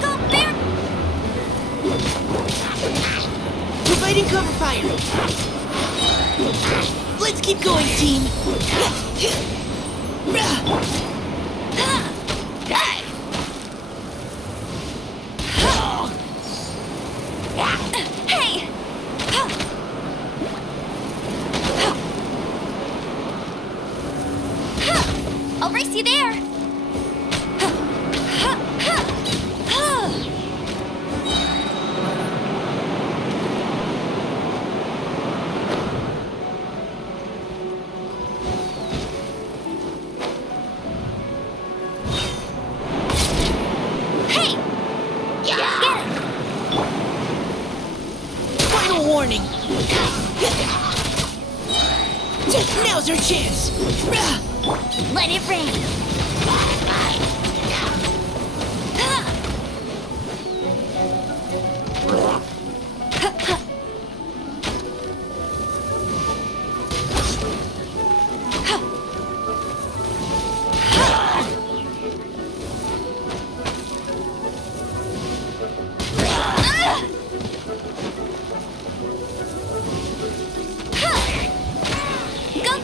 Go, bear! Providing cover fire. Let's keep going, team. Hey! I'll race you there! Hey! Get him! Final warning. Now's our chance. Let it rain!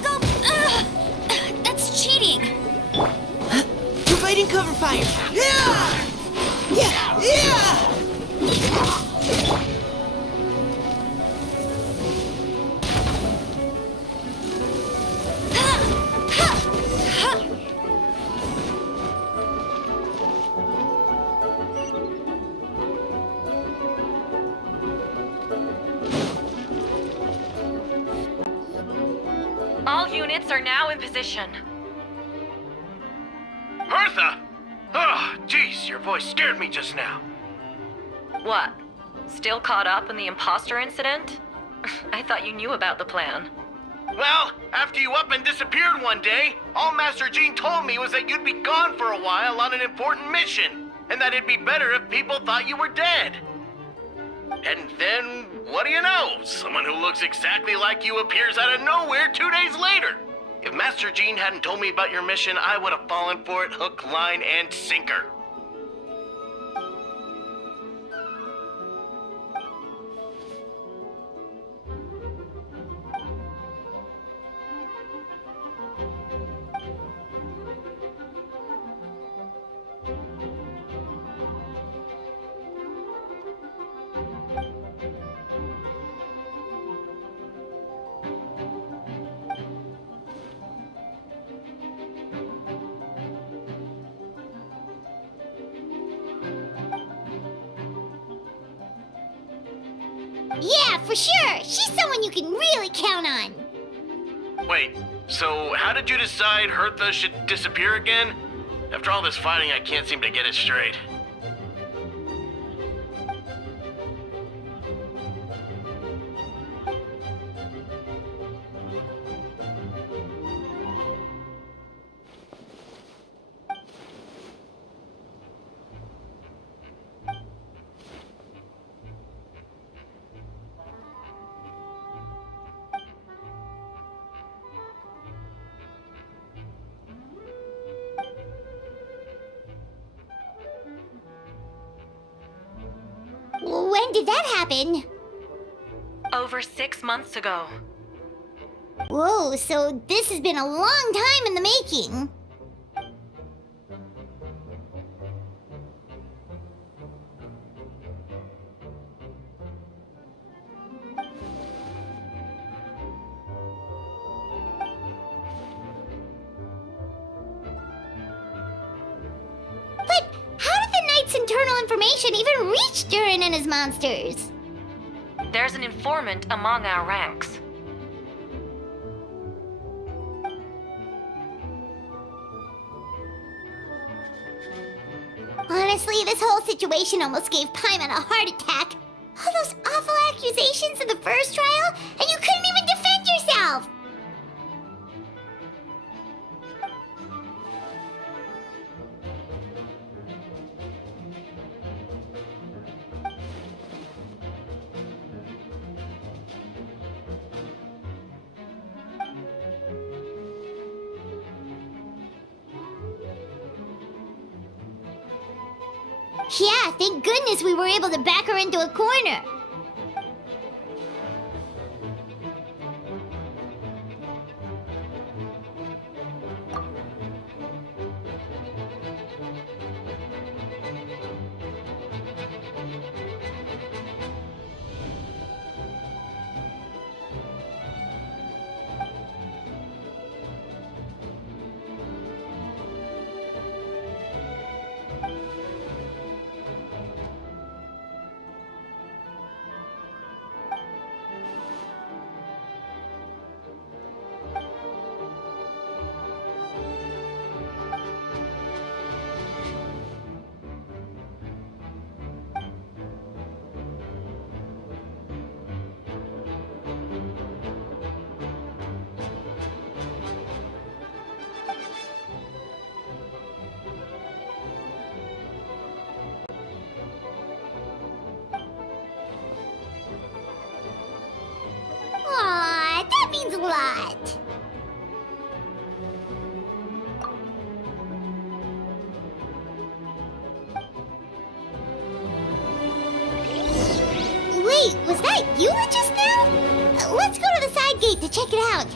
Go! That's cheating! Providing cover fire. Yeah. All units are now in position. Bertha! Oh, jeez, your voice scared me just now. What? Still caught up in the imposter incident? I thought you knew about the plan. Well, after you up and disappeared one day, all Master Jean told me was that you'd be gone for a while on an important mission, and that it'd be better if people thought you were dead. And then, what do you know? Someone who looks exactly like you appears out of nowhere 2 days later. If Master Jean hadn't told me about your mission, I would have fallen for it hook, line, and sinker. Yeah, for sure! She's someone you can really count on! Wait, so how did you decide Hertha should disappear again? After all this fighting, I can't seem to get it straight. When did that happen? Over 6 months ago. Whoa, so this has been a long time in the making. But how did the Knight's internal information even reach Durin and his monsters? There's an informant among our ranks. Honestly, this whole situation almost gave Paimon a heart attack. All those awful accusations in the first trial, and you couldn't even defend yourself! Yeah, thank goodness we were able to back her into a corner. Aw, that means a lot. Wait, was that you just now? Let's go to the side gate to check it out.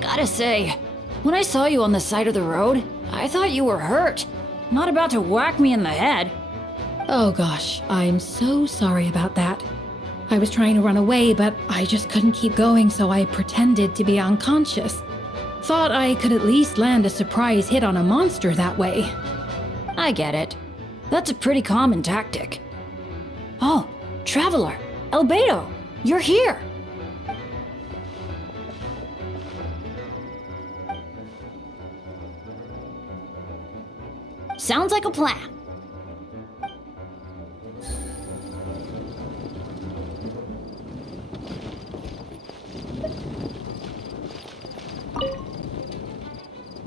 Gotta say, when I saw you on the side of the road, I thought you were hurt. Not about to whack me in the head. Oh gosh, I'm so sorry about that. I was trying to run away, but I just couldn't keep going, so I pretended to be unconscious. Thought I could at least land a surprise hit on a monster that way. I get it. That's a pretty common tactic. Oh, Traveler, Albedo, you're here. Sounds like a plan.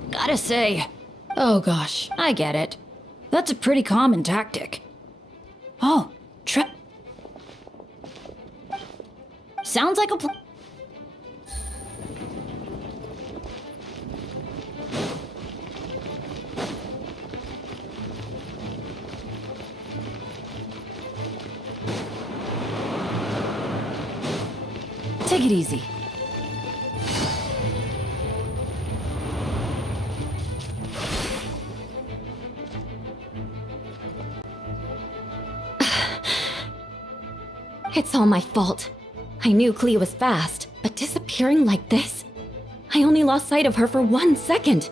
Gotta say, Oh gosh. I get it. That's a pretty common tactic. Oh, sounds like a plan. Take it easy. It's all my fault. I knew Clea was fast, but disappearing like this? I only lost sight of her for 1 second.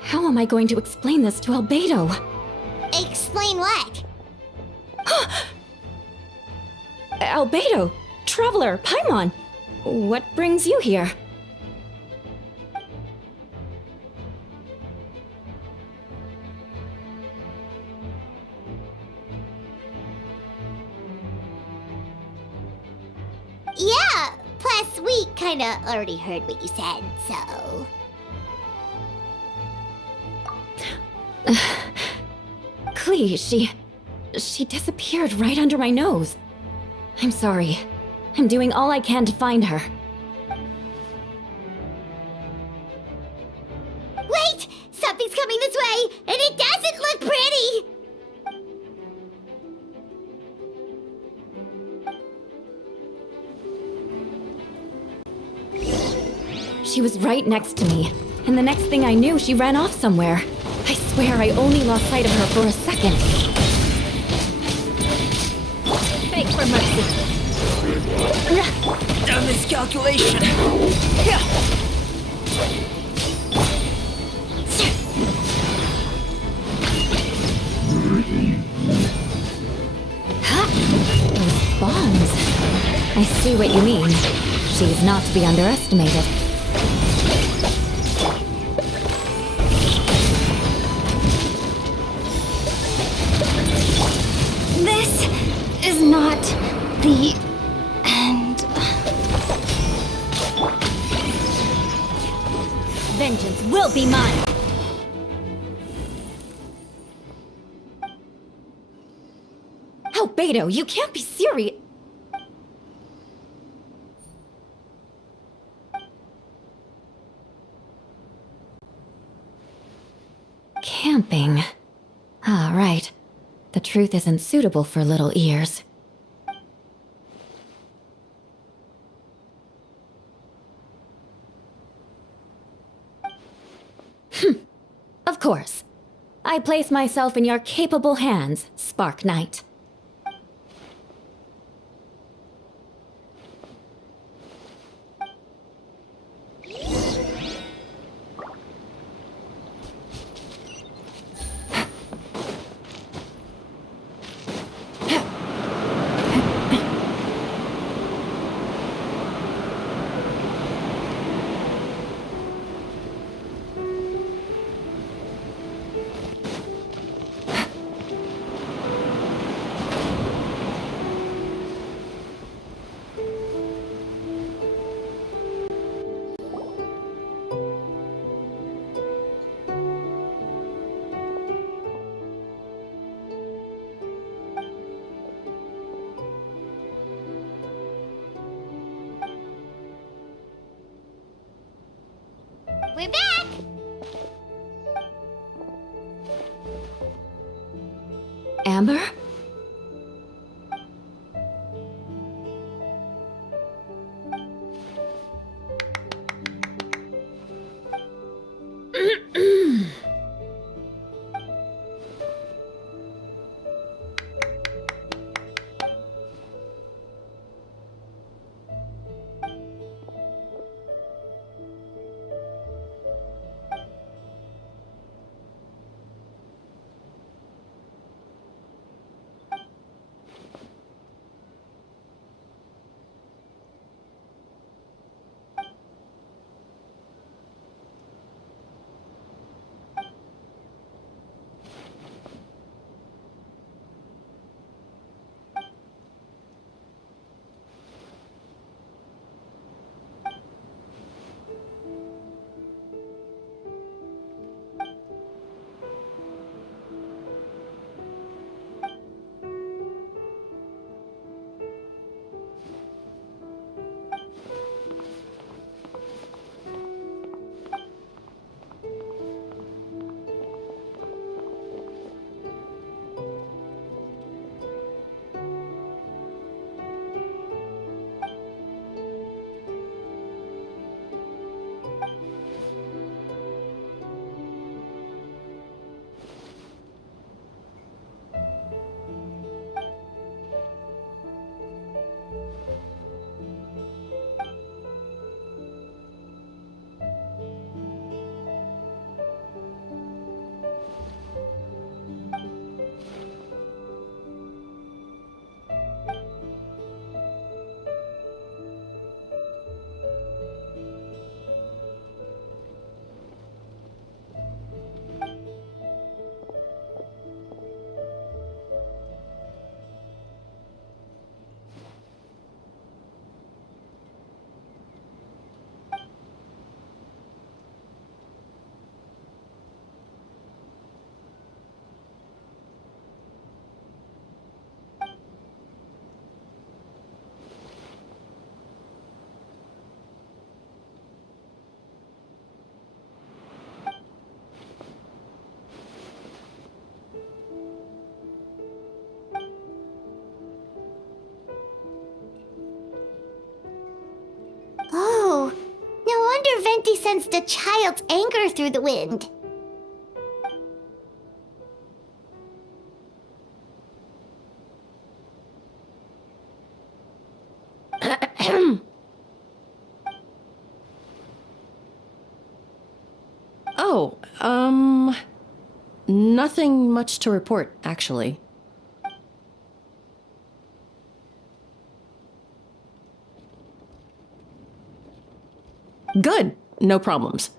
How am I going to explain this to Albedo? Explain what? Albedo! Traveler! Paimon! What brings you here? Yeah, plus we kinda already heard what you said, so... Clea, she disappeared right under my nose. I'm sorry. I'm doing all I can to find her. Wait! Something's coming this way, and it doesn't look pretty! She was right next to me, and the next thing I knew, she ran off somewhere. I swear I only lost sight of her for a second. Beg for mercy. A miscalculation. Those bombs. I see what you mean. She's not to be underestimated. This is not the end. Vengeance will be mine! Albedo, you can't be serious! Camping. Ah, right. The truth isn't suitable for little ears. Of course. I place myself in your capable hands, Spark Knight. We're back! Amber? Oh, no wonder Venti sensed a child's anger through the wind. Oh, nothing much to report, actually. Good. No problems.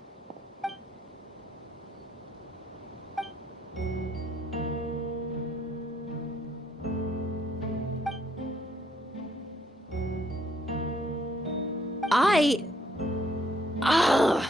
Ugh.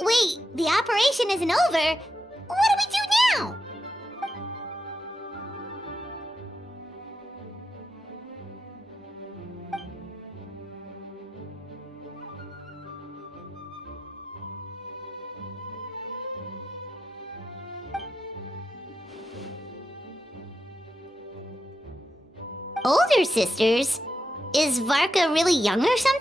Wait, the operation isn't over. What do we do now? Older sisters? Is Varka really young or something?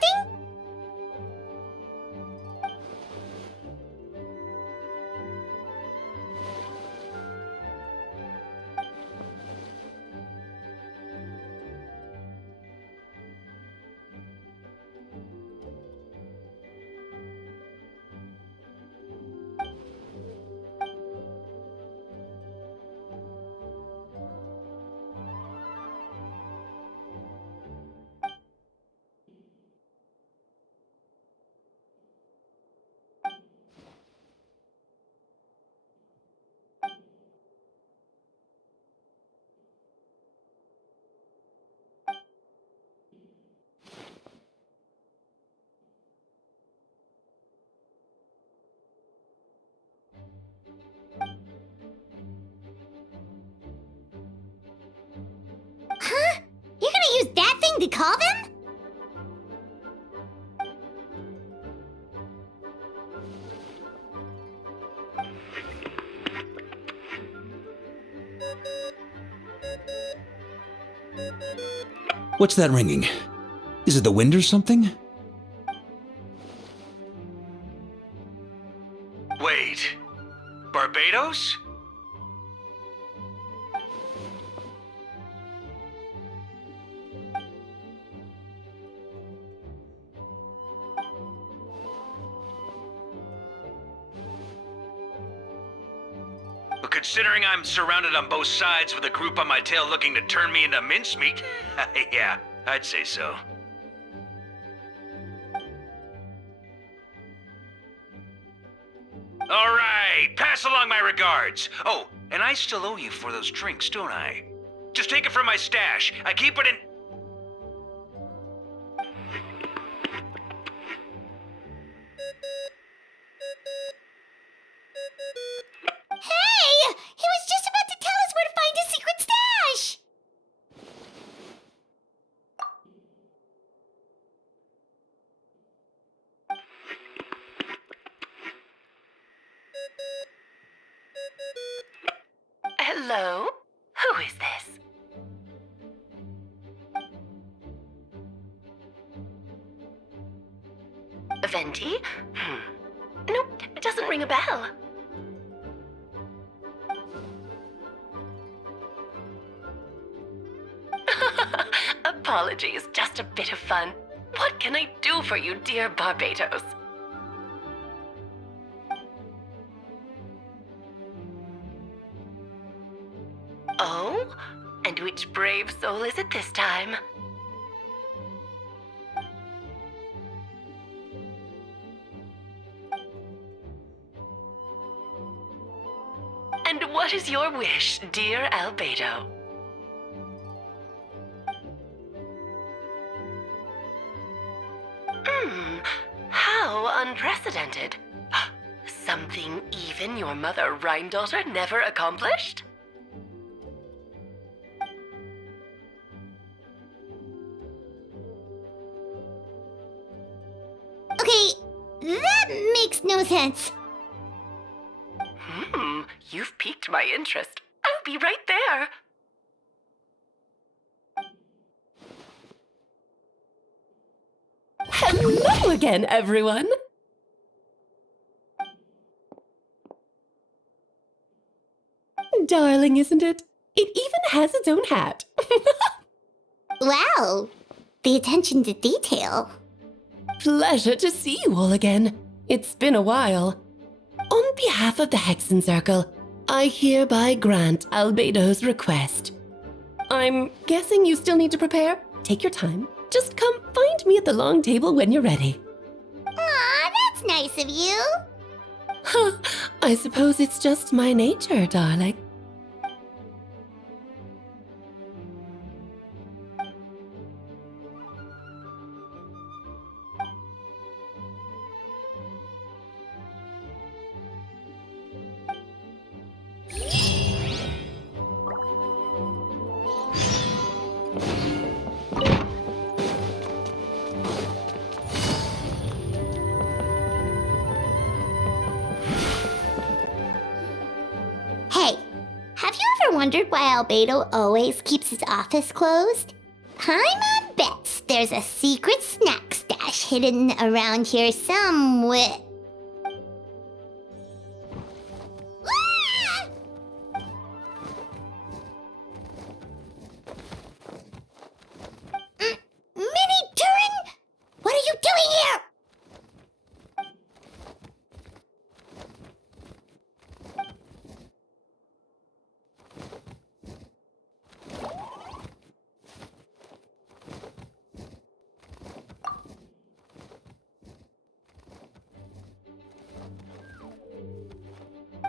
Huh? You're gonna use that thing to call them? What's that ringing? Is it the wind or something? Wait. Barbados? But considering I'm surrounded on both sides with a group on my tail looking to turn me into mincemeat, yeah, I'd say so. All right, pass along my regards. Oh, and I still owe you for those drinks, don't I? Just take it from my stash. I keep it in... Hey! He was just about to tell us where to find his secret stash! Hello? Who is this? Venti? Nope, it doesn't ring a bell. Apologies, just a bit of fun. What can I do for you, dear Barbados? Oh? And which brave soul is it this time? And what is your wish, dear Albedo? How unprecedented. Something even your mother Rhine-daughter never accomplished? Okay, That makes no sense. You've piqued my interest. I'll be right there. Hello again, everyone! Darling, isn't it? It even has its own hat. Wow, the attention to detail. Pleasure to see you all again. It's been a while. On behalf of the Hexen Circle, I hereby grant Albedo's request. I'm guessing you still need to prepare? Take your time. Just come find me at the long table when you're ready. Aw, that's nice of you. Huh, I suppose it's just my nature, darling. Hey, have you ever wondered why Albedo always keeps his office closed? Paimon bets there's a secret snack stash hidden around here somewhere. Ah! Mini Turin, what are you doing here?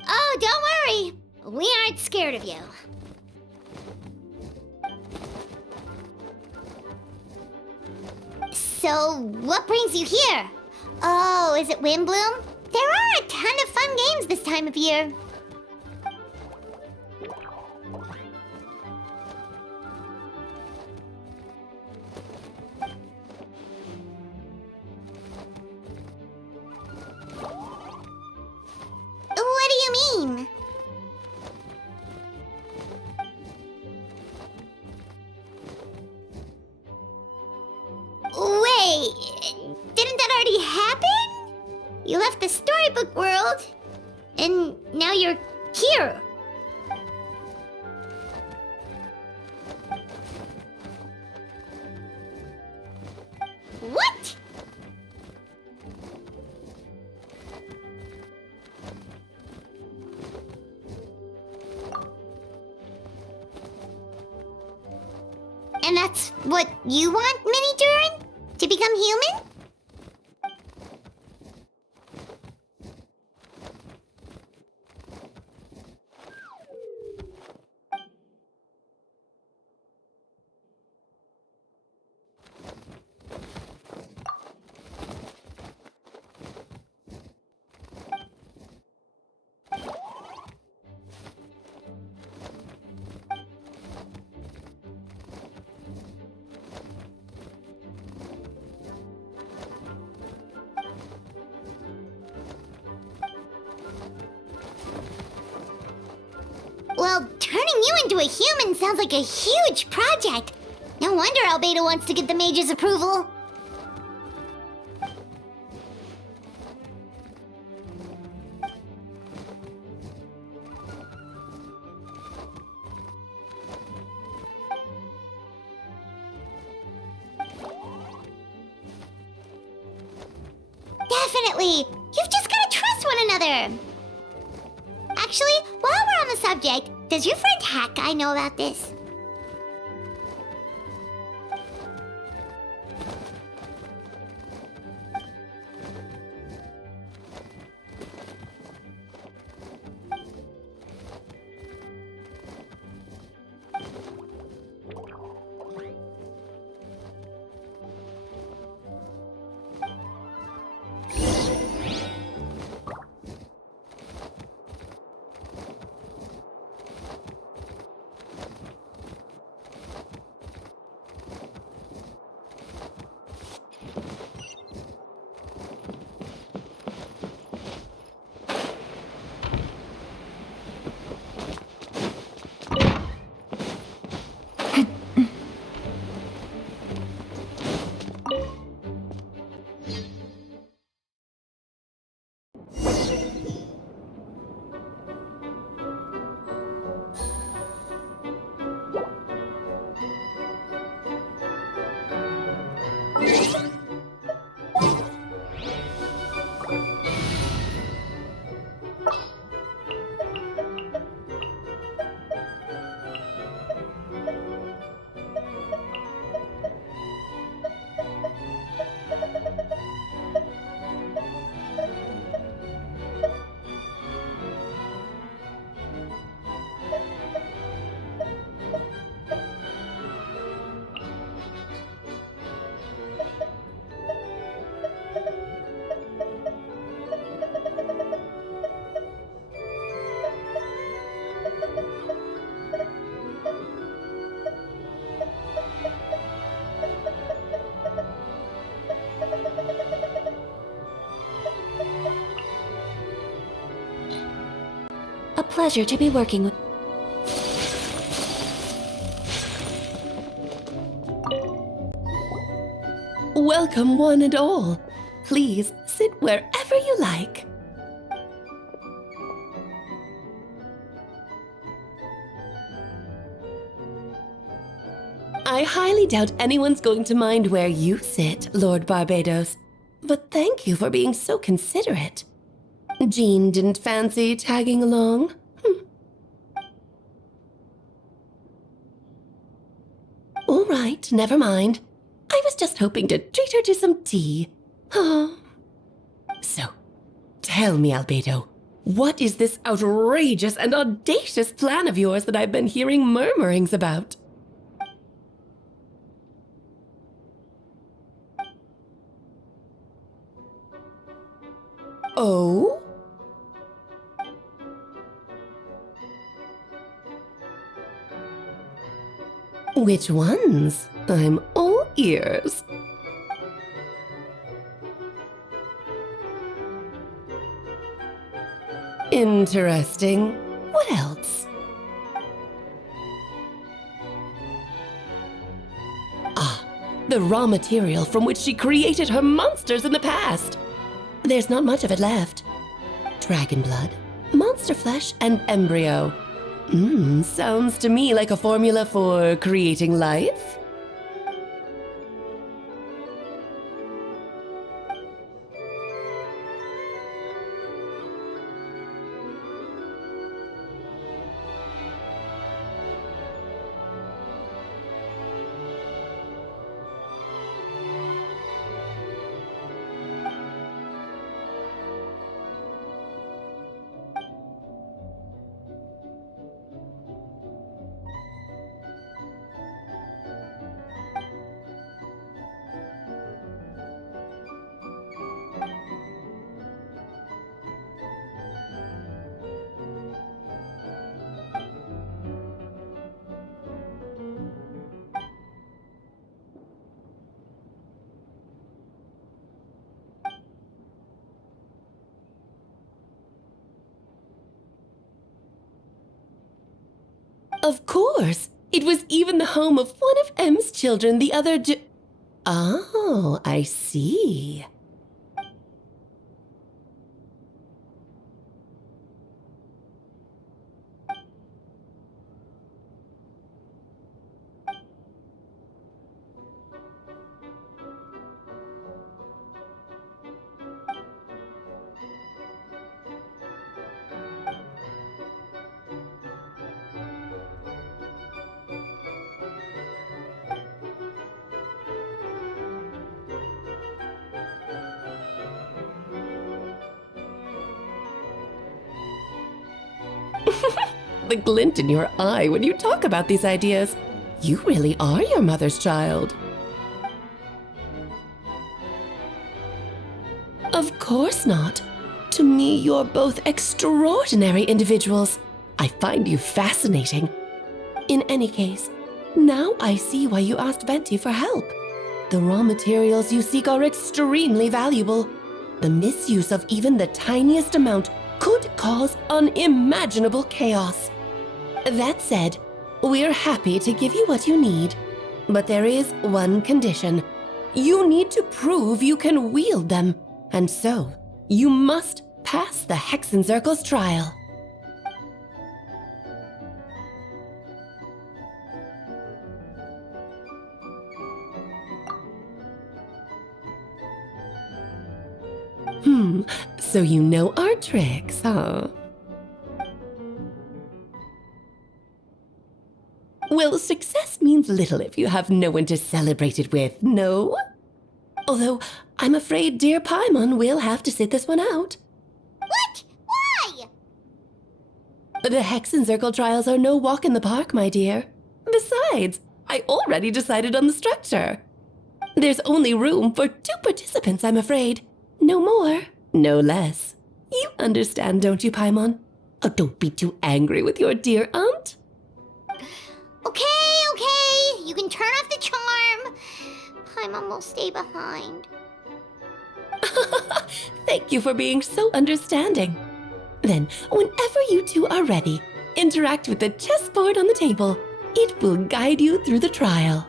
Oh, don't worry. We aren't scared of you. So, what brings you here? Oh, is it Windbloom? There are a ton of fun games this time of year. What do you mean? Wait, didn't that already happen? You left the storybook world, and now you're here. What? And that's what you want, Mini Durin? To become human? Well, turning you into a human sounds like a huge project. No wonder Albedo wants to get the mage's approval. Definitely! You've just gotta trust one another! Actually, while we're on the subject, does your friend Hakai know about this? pleasure to be working with. Welcome, one and all. Please sit wherever you like. I highly doubt anyone's going to mind where you sit, Lord Barbados. But thank you for being so considerate. Jean didn't fancy tagging along? All right, never mind. I was just hoping to treat her to some tea. Oh. So, tell me, Albedo, what is this outrageous and audacious plan of yours that I've been hearing murmurings about? Oh? Which ones? I'm all ears. Interesting. What else? Ah, the raw material from which she created her monsters in the past. There's not much of it left. Dragon blood, monster flesh, and embryo. Sounds to me like a formula for creating life. Of course! It was even the home of one of M's children the other Oh, I see. The glint in your eye when you talk about these ideas. You really are your mother's child. Of course not. To me, you're both extraordinary individuals. I find you fascinating. In any case, now I see why you asked Venti for help. The raw materials you seek are extremely valuable. The misuse of even the tiniest amount could cause unimaginable chaos. That said, we're happy to give you what you need. But there is one condition. You need to prove you can wield them. And so, you must pass the Hexenzirkel's trial. So you know our tricks, huh? Well, success means little if you have no one to celebrate it with, no? Although, I'm afraid dear Paimon will have to sit this one out. What? Why? The Hexenzirkel trials are no walk in the park, my dear. Besides, I already decided on the structure. There's only room for 2 participants, I'm afraid. No more, no less. You understand, don't you, Paimon? Oh, don't be too angry with your dear aunt. Okay, you can turn off the charm. Paimon will stay behind. Thank you for being so understanding. Then, whenever you two are ready, interact with the chessboard on the table. It will guide you through the trial.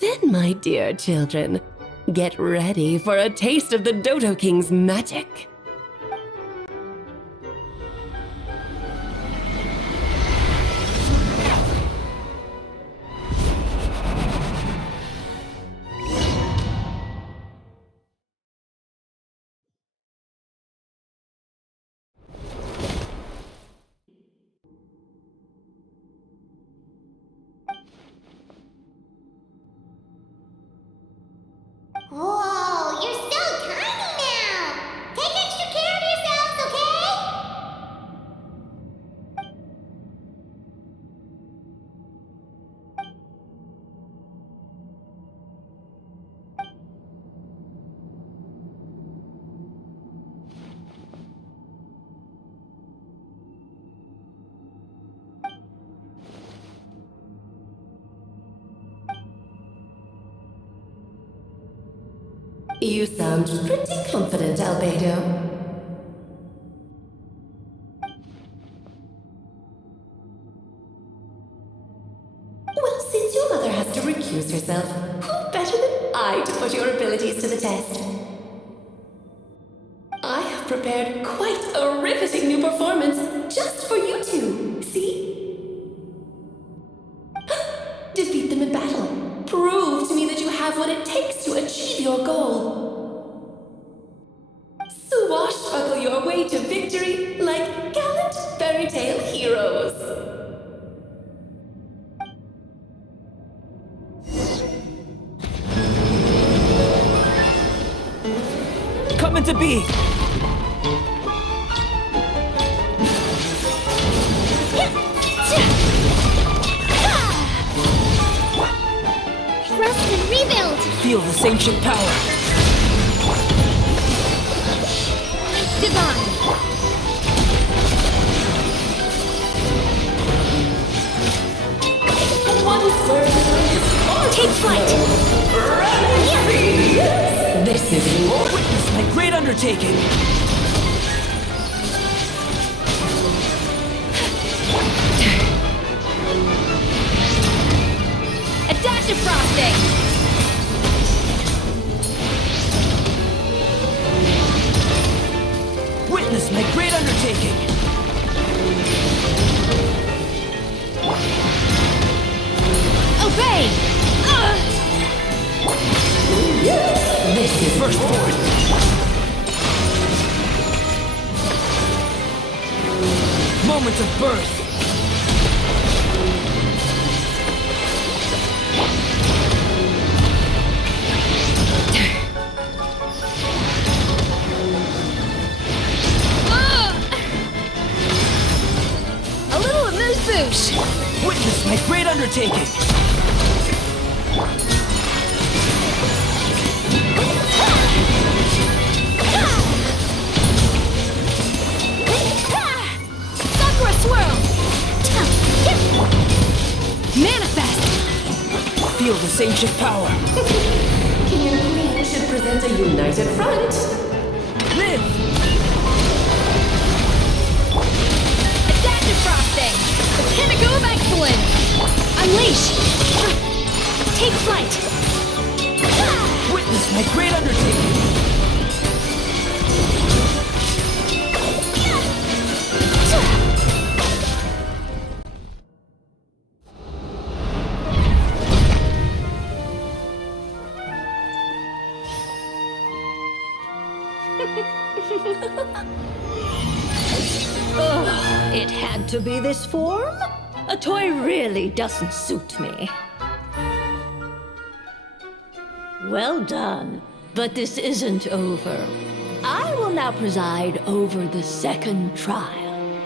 Then, my dear children, get ready for a taste of the Dodo King's magic. Whoa, you're so tiny now! Take extra care of yourselves, okay? You sound pretty confident, Albedo. Well, since your mother has to recuse herself, who better than I to put your abilities to the test? I have prepared quite a riveting new performance just for you two, see? Defeat them in battle. Prove to me that you have what it takes to achieve your goal. Swashbuckle your way to victory like gallant fairy tale heroes. Coming to be! Rest and rebuild! Feel this ancient power! It's divine! Take flight! This is your Witness my great undertaking! A dash of frosting! Witness my great undertaking! Obey! This is first forth! Moment of birth! A little amuse-bouche! Witness my great undertaking! Sakura swirl! Manifest! Feel this ancient power! King and Queen should present a united front. Live! A dash of frosting! The pinnacle of excellence! Unleash! Take flight! Witness my great undertaking! It had to be this form? A toy really doesn't suit me. Well done, but this isn't over. I will now preside over the second trial.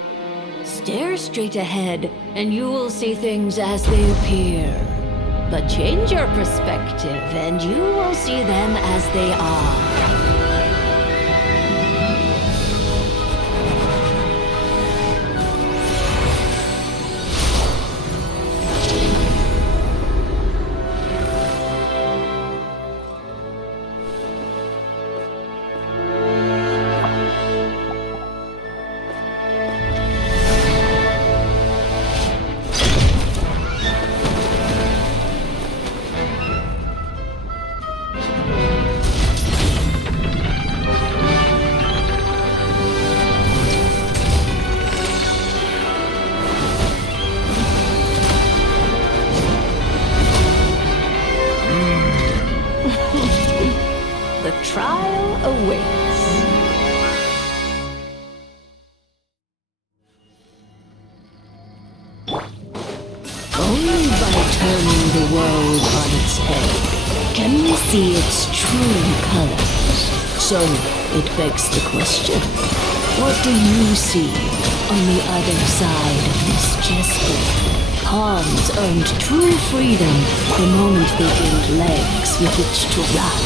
Stare straight ahead, and you will see things as they appear. But change your perspective, and you will see them as they are. trial awaits. Only by turning the world on its head can we see its true colors. So, it begs the question, what do you see on the other side of this chessboard? Pawns earned true freedom the moment they gained legs with which to run.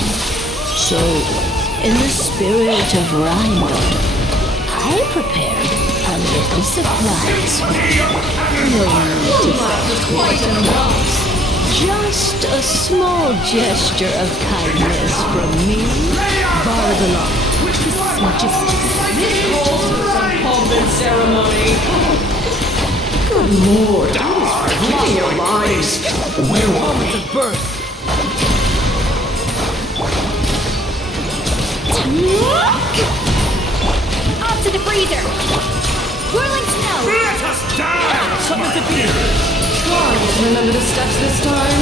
So, in the spirit of Rheingold, I prepared a little surprise for you. No need to thank. Just a small gesture of kindness from me, Barbalon. Pomp and ceremony. Good lord, keeping your lives. Where moments of birth? Up to the freezer! Whirling snow! Let us die! Summons appear! Remember the steps this time?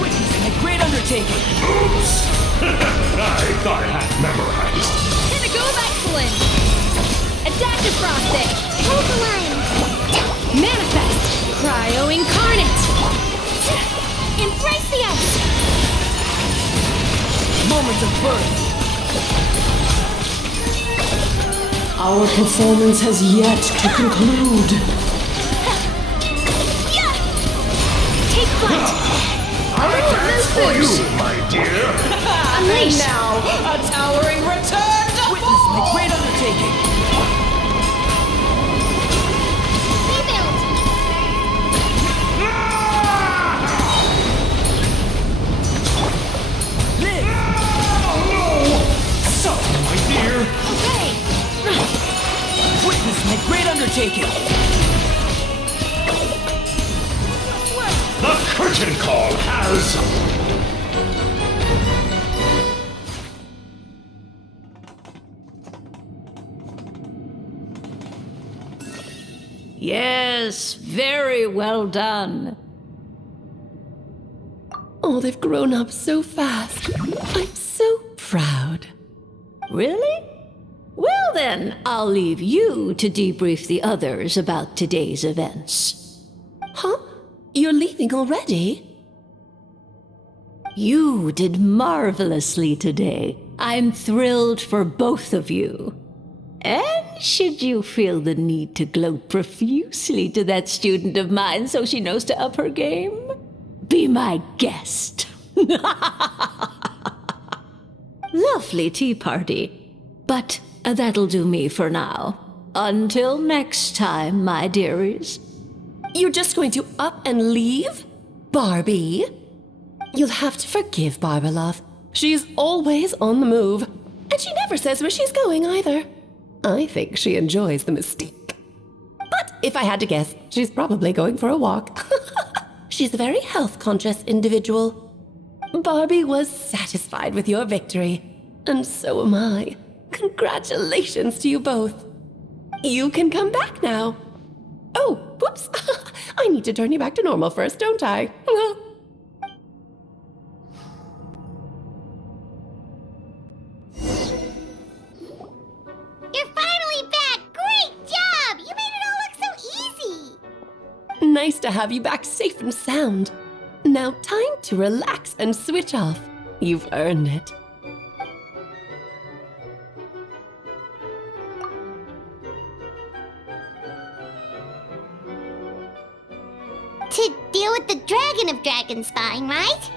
Witnessing a great undertaking! Oops! I thought I had memorized. Pinnacle of excellence! Adaptive frosting! Opaline! Manifest! Cryo incarnate! Embrace the ice! Moments of birth! Our performance has yet to conclude. Take flight! For you, my dear. Unleash! Now, a towering return to witness my great undertaking. Rebuild! Live! So, my dear. Okay! Witness my great undertaking. The curtain call has... Yes, very well done. Oh, they've grown up so fast. I'm so proud. Really? Well then, I'll leave you to debrief the others about today's events. Huh? You're leaving already? You did marvelously today. I'm thrilled for both of you. And should you feel the need to gloat profusely to that student of mine so she knows to up her game, be my guest. Lovely tea party. But that'll do me for now. Until next time, my dearies. You're just going to up and leave? Barbie? You'll have to forgive Barbalov. She's always on the move. And she never says where she's going either. I think she enjoys the mystique. But if I had to guess, she's probably going for a walk. She's a very health-conscious individual. Barbie was satisfied with your victory. And so am I. Congratulations to you both. You can come back now. Oh, whoops. I need to turn you back to normal first, don't I? You're finally back! Great job! You made it all look so easy! Nice to have you back safe and sound. Now time to relax and switch off. You've earned it. To deal with the Dragon of Dragonspine, right?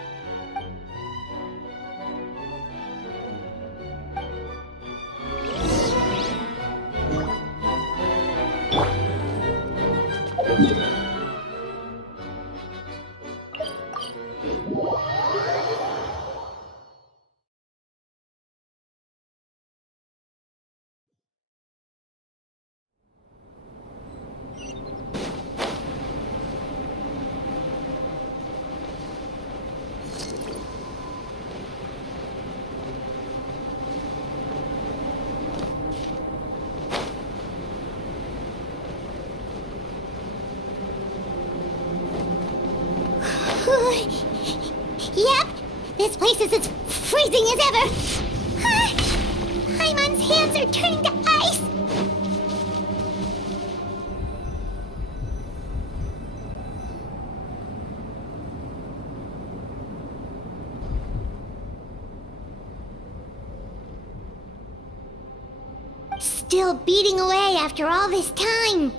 Yep, this place is as freezing as ever! Paimon's hands are turning to ice! Still beating away after all this time.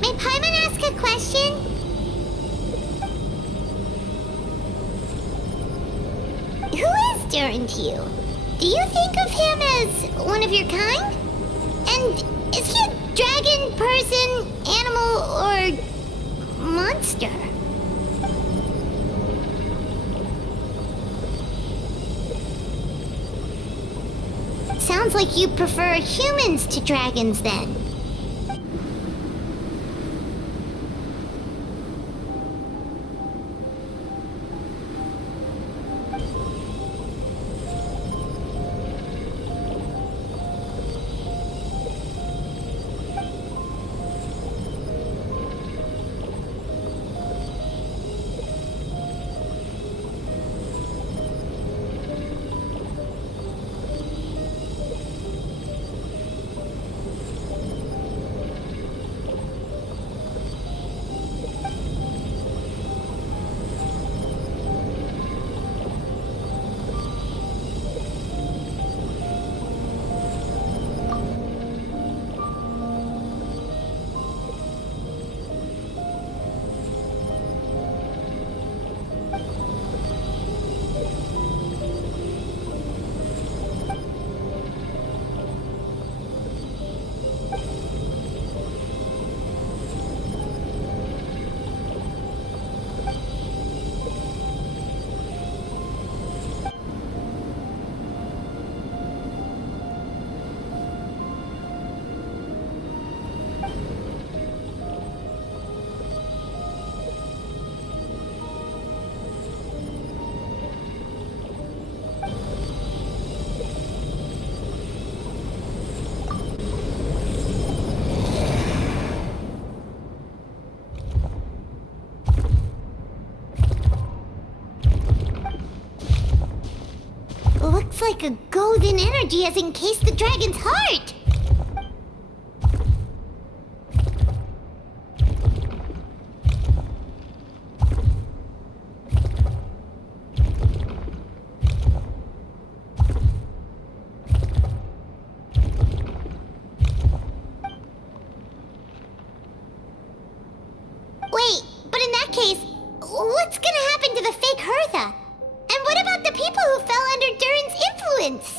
May Paimon ask a question? Who is Durin to you? Do you think of him as one of your kind? And is he a dragon, person, animal, or monster? Sounds like you prefer humans to dragons then. Looks like a golden energy has encased the dragon's heart! Wait, but in that case, what's gonna happen to the fake Hertha? And what about the people who fell under Durin's influence?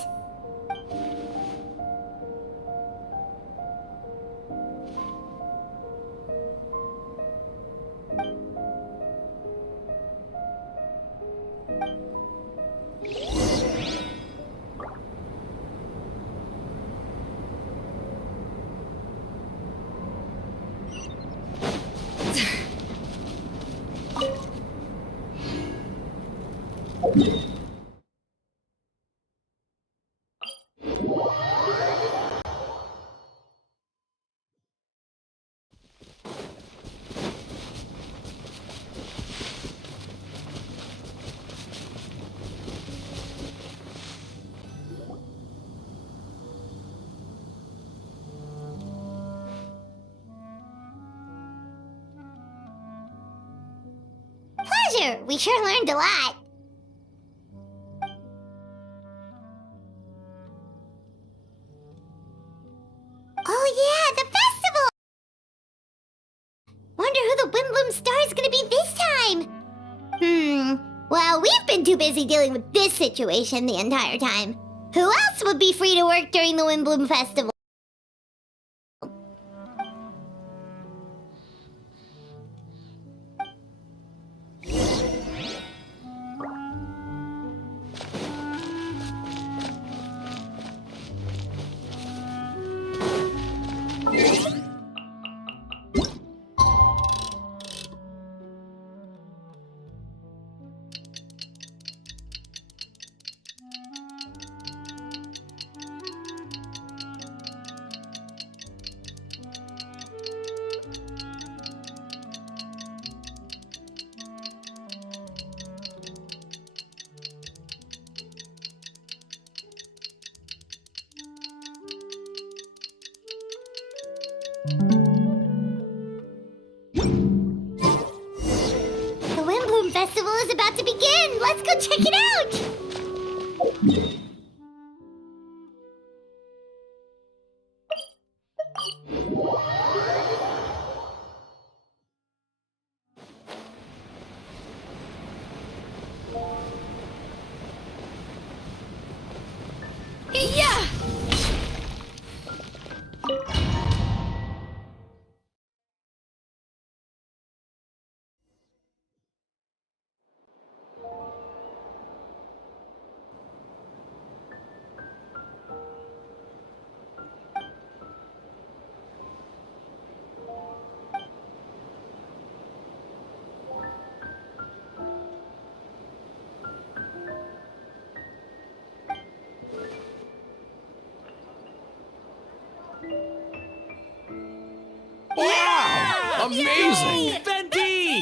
Pleasure! We sure learned a lot. Oh yeah, the festival! Wonder who the Wimbloom Star is gonna be this time? Well, we've been too busy dealing with this situation the entire time. Who else would be free to work during the Wimbloom Festival? The Windbloom Festival is about to begin! Let's go check it out! Yeah! Wow! Amazing! Venti!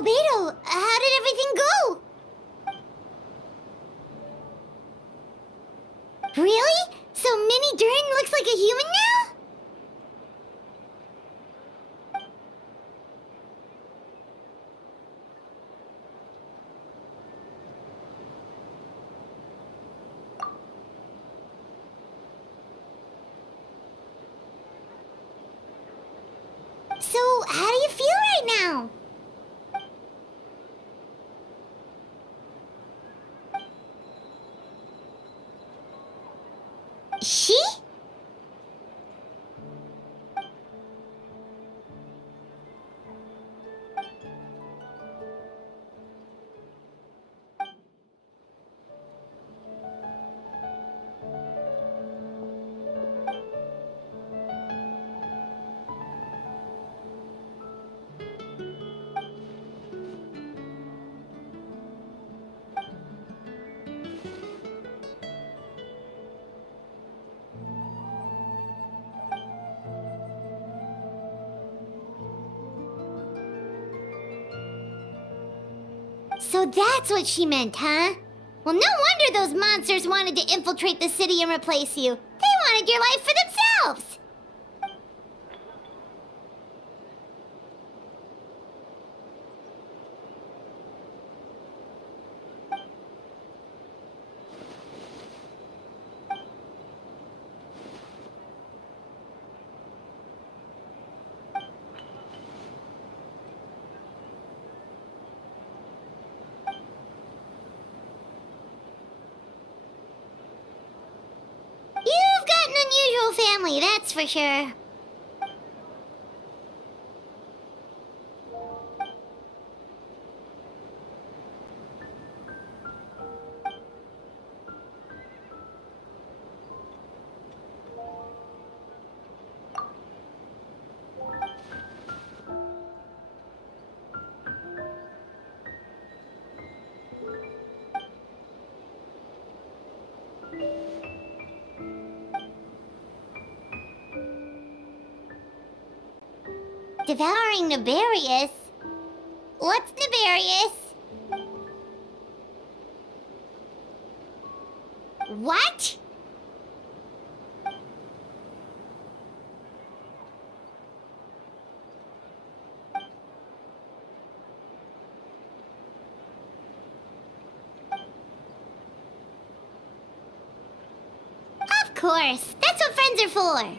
Albedo, how did everything go? Really? So Mini Durin looks like a human now? So, how do you feel right now? She? So that's what she meant, huh? Well, no wonder those monsters wanted to infiltrate the city and replace you. They wanted your life for themselves! You've got an unusual family, that's for sure. Devouring Nefarious? What's Nefarious? What? Of course, that's what friends are for.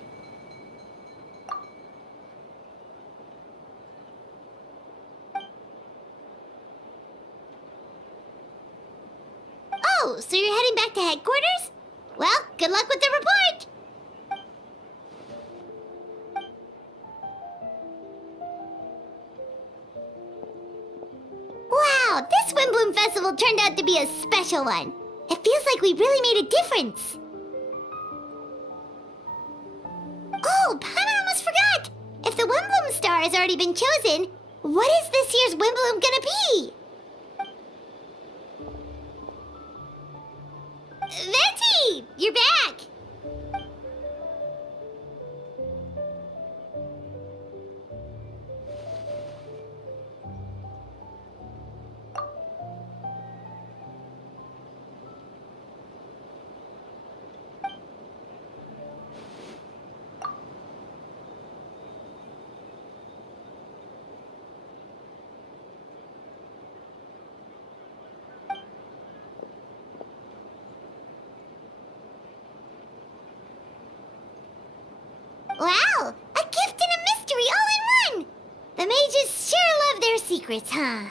Oh, so you're heading back to headquarters? Well, good luck with the report! Wow, this Windbloom Festival turned out to be a special one. It feels like we really made a difference. Oh, Paimon almost forgot! If the Windbloom star has already been chosen, what is this year's Windbloom gonna be? Venti! You're back! Wow! A gift and a mystery all in one! The mages sure love their secrets, huh?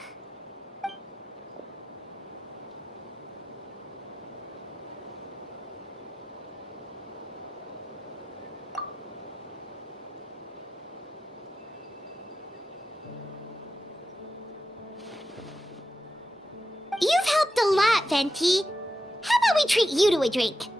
You've helped a lot, Venti. How about we treat you to a drink?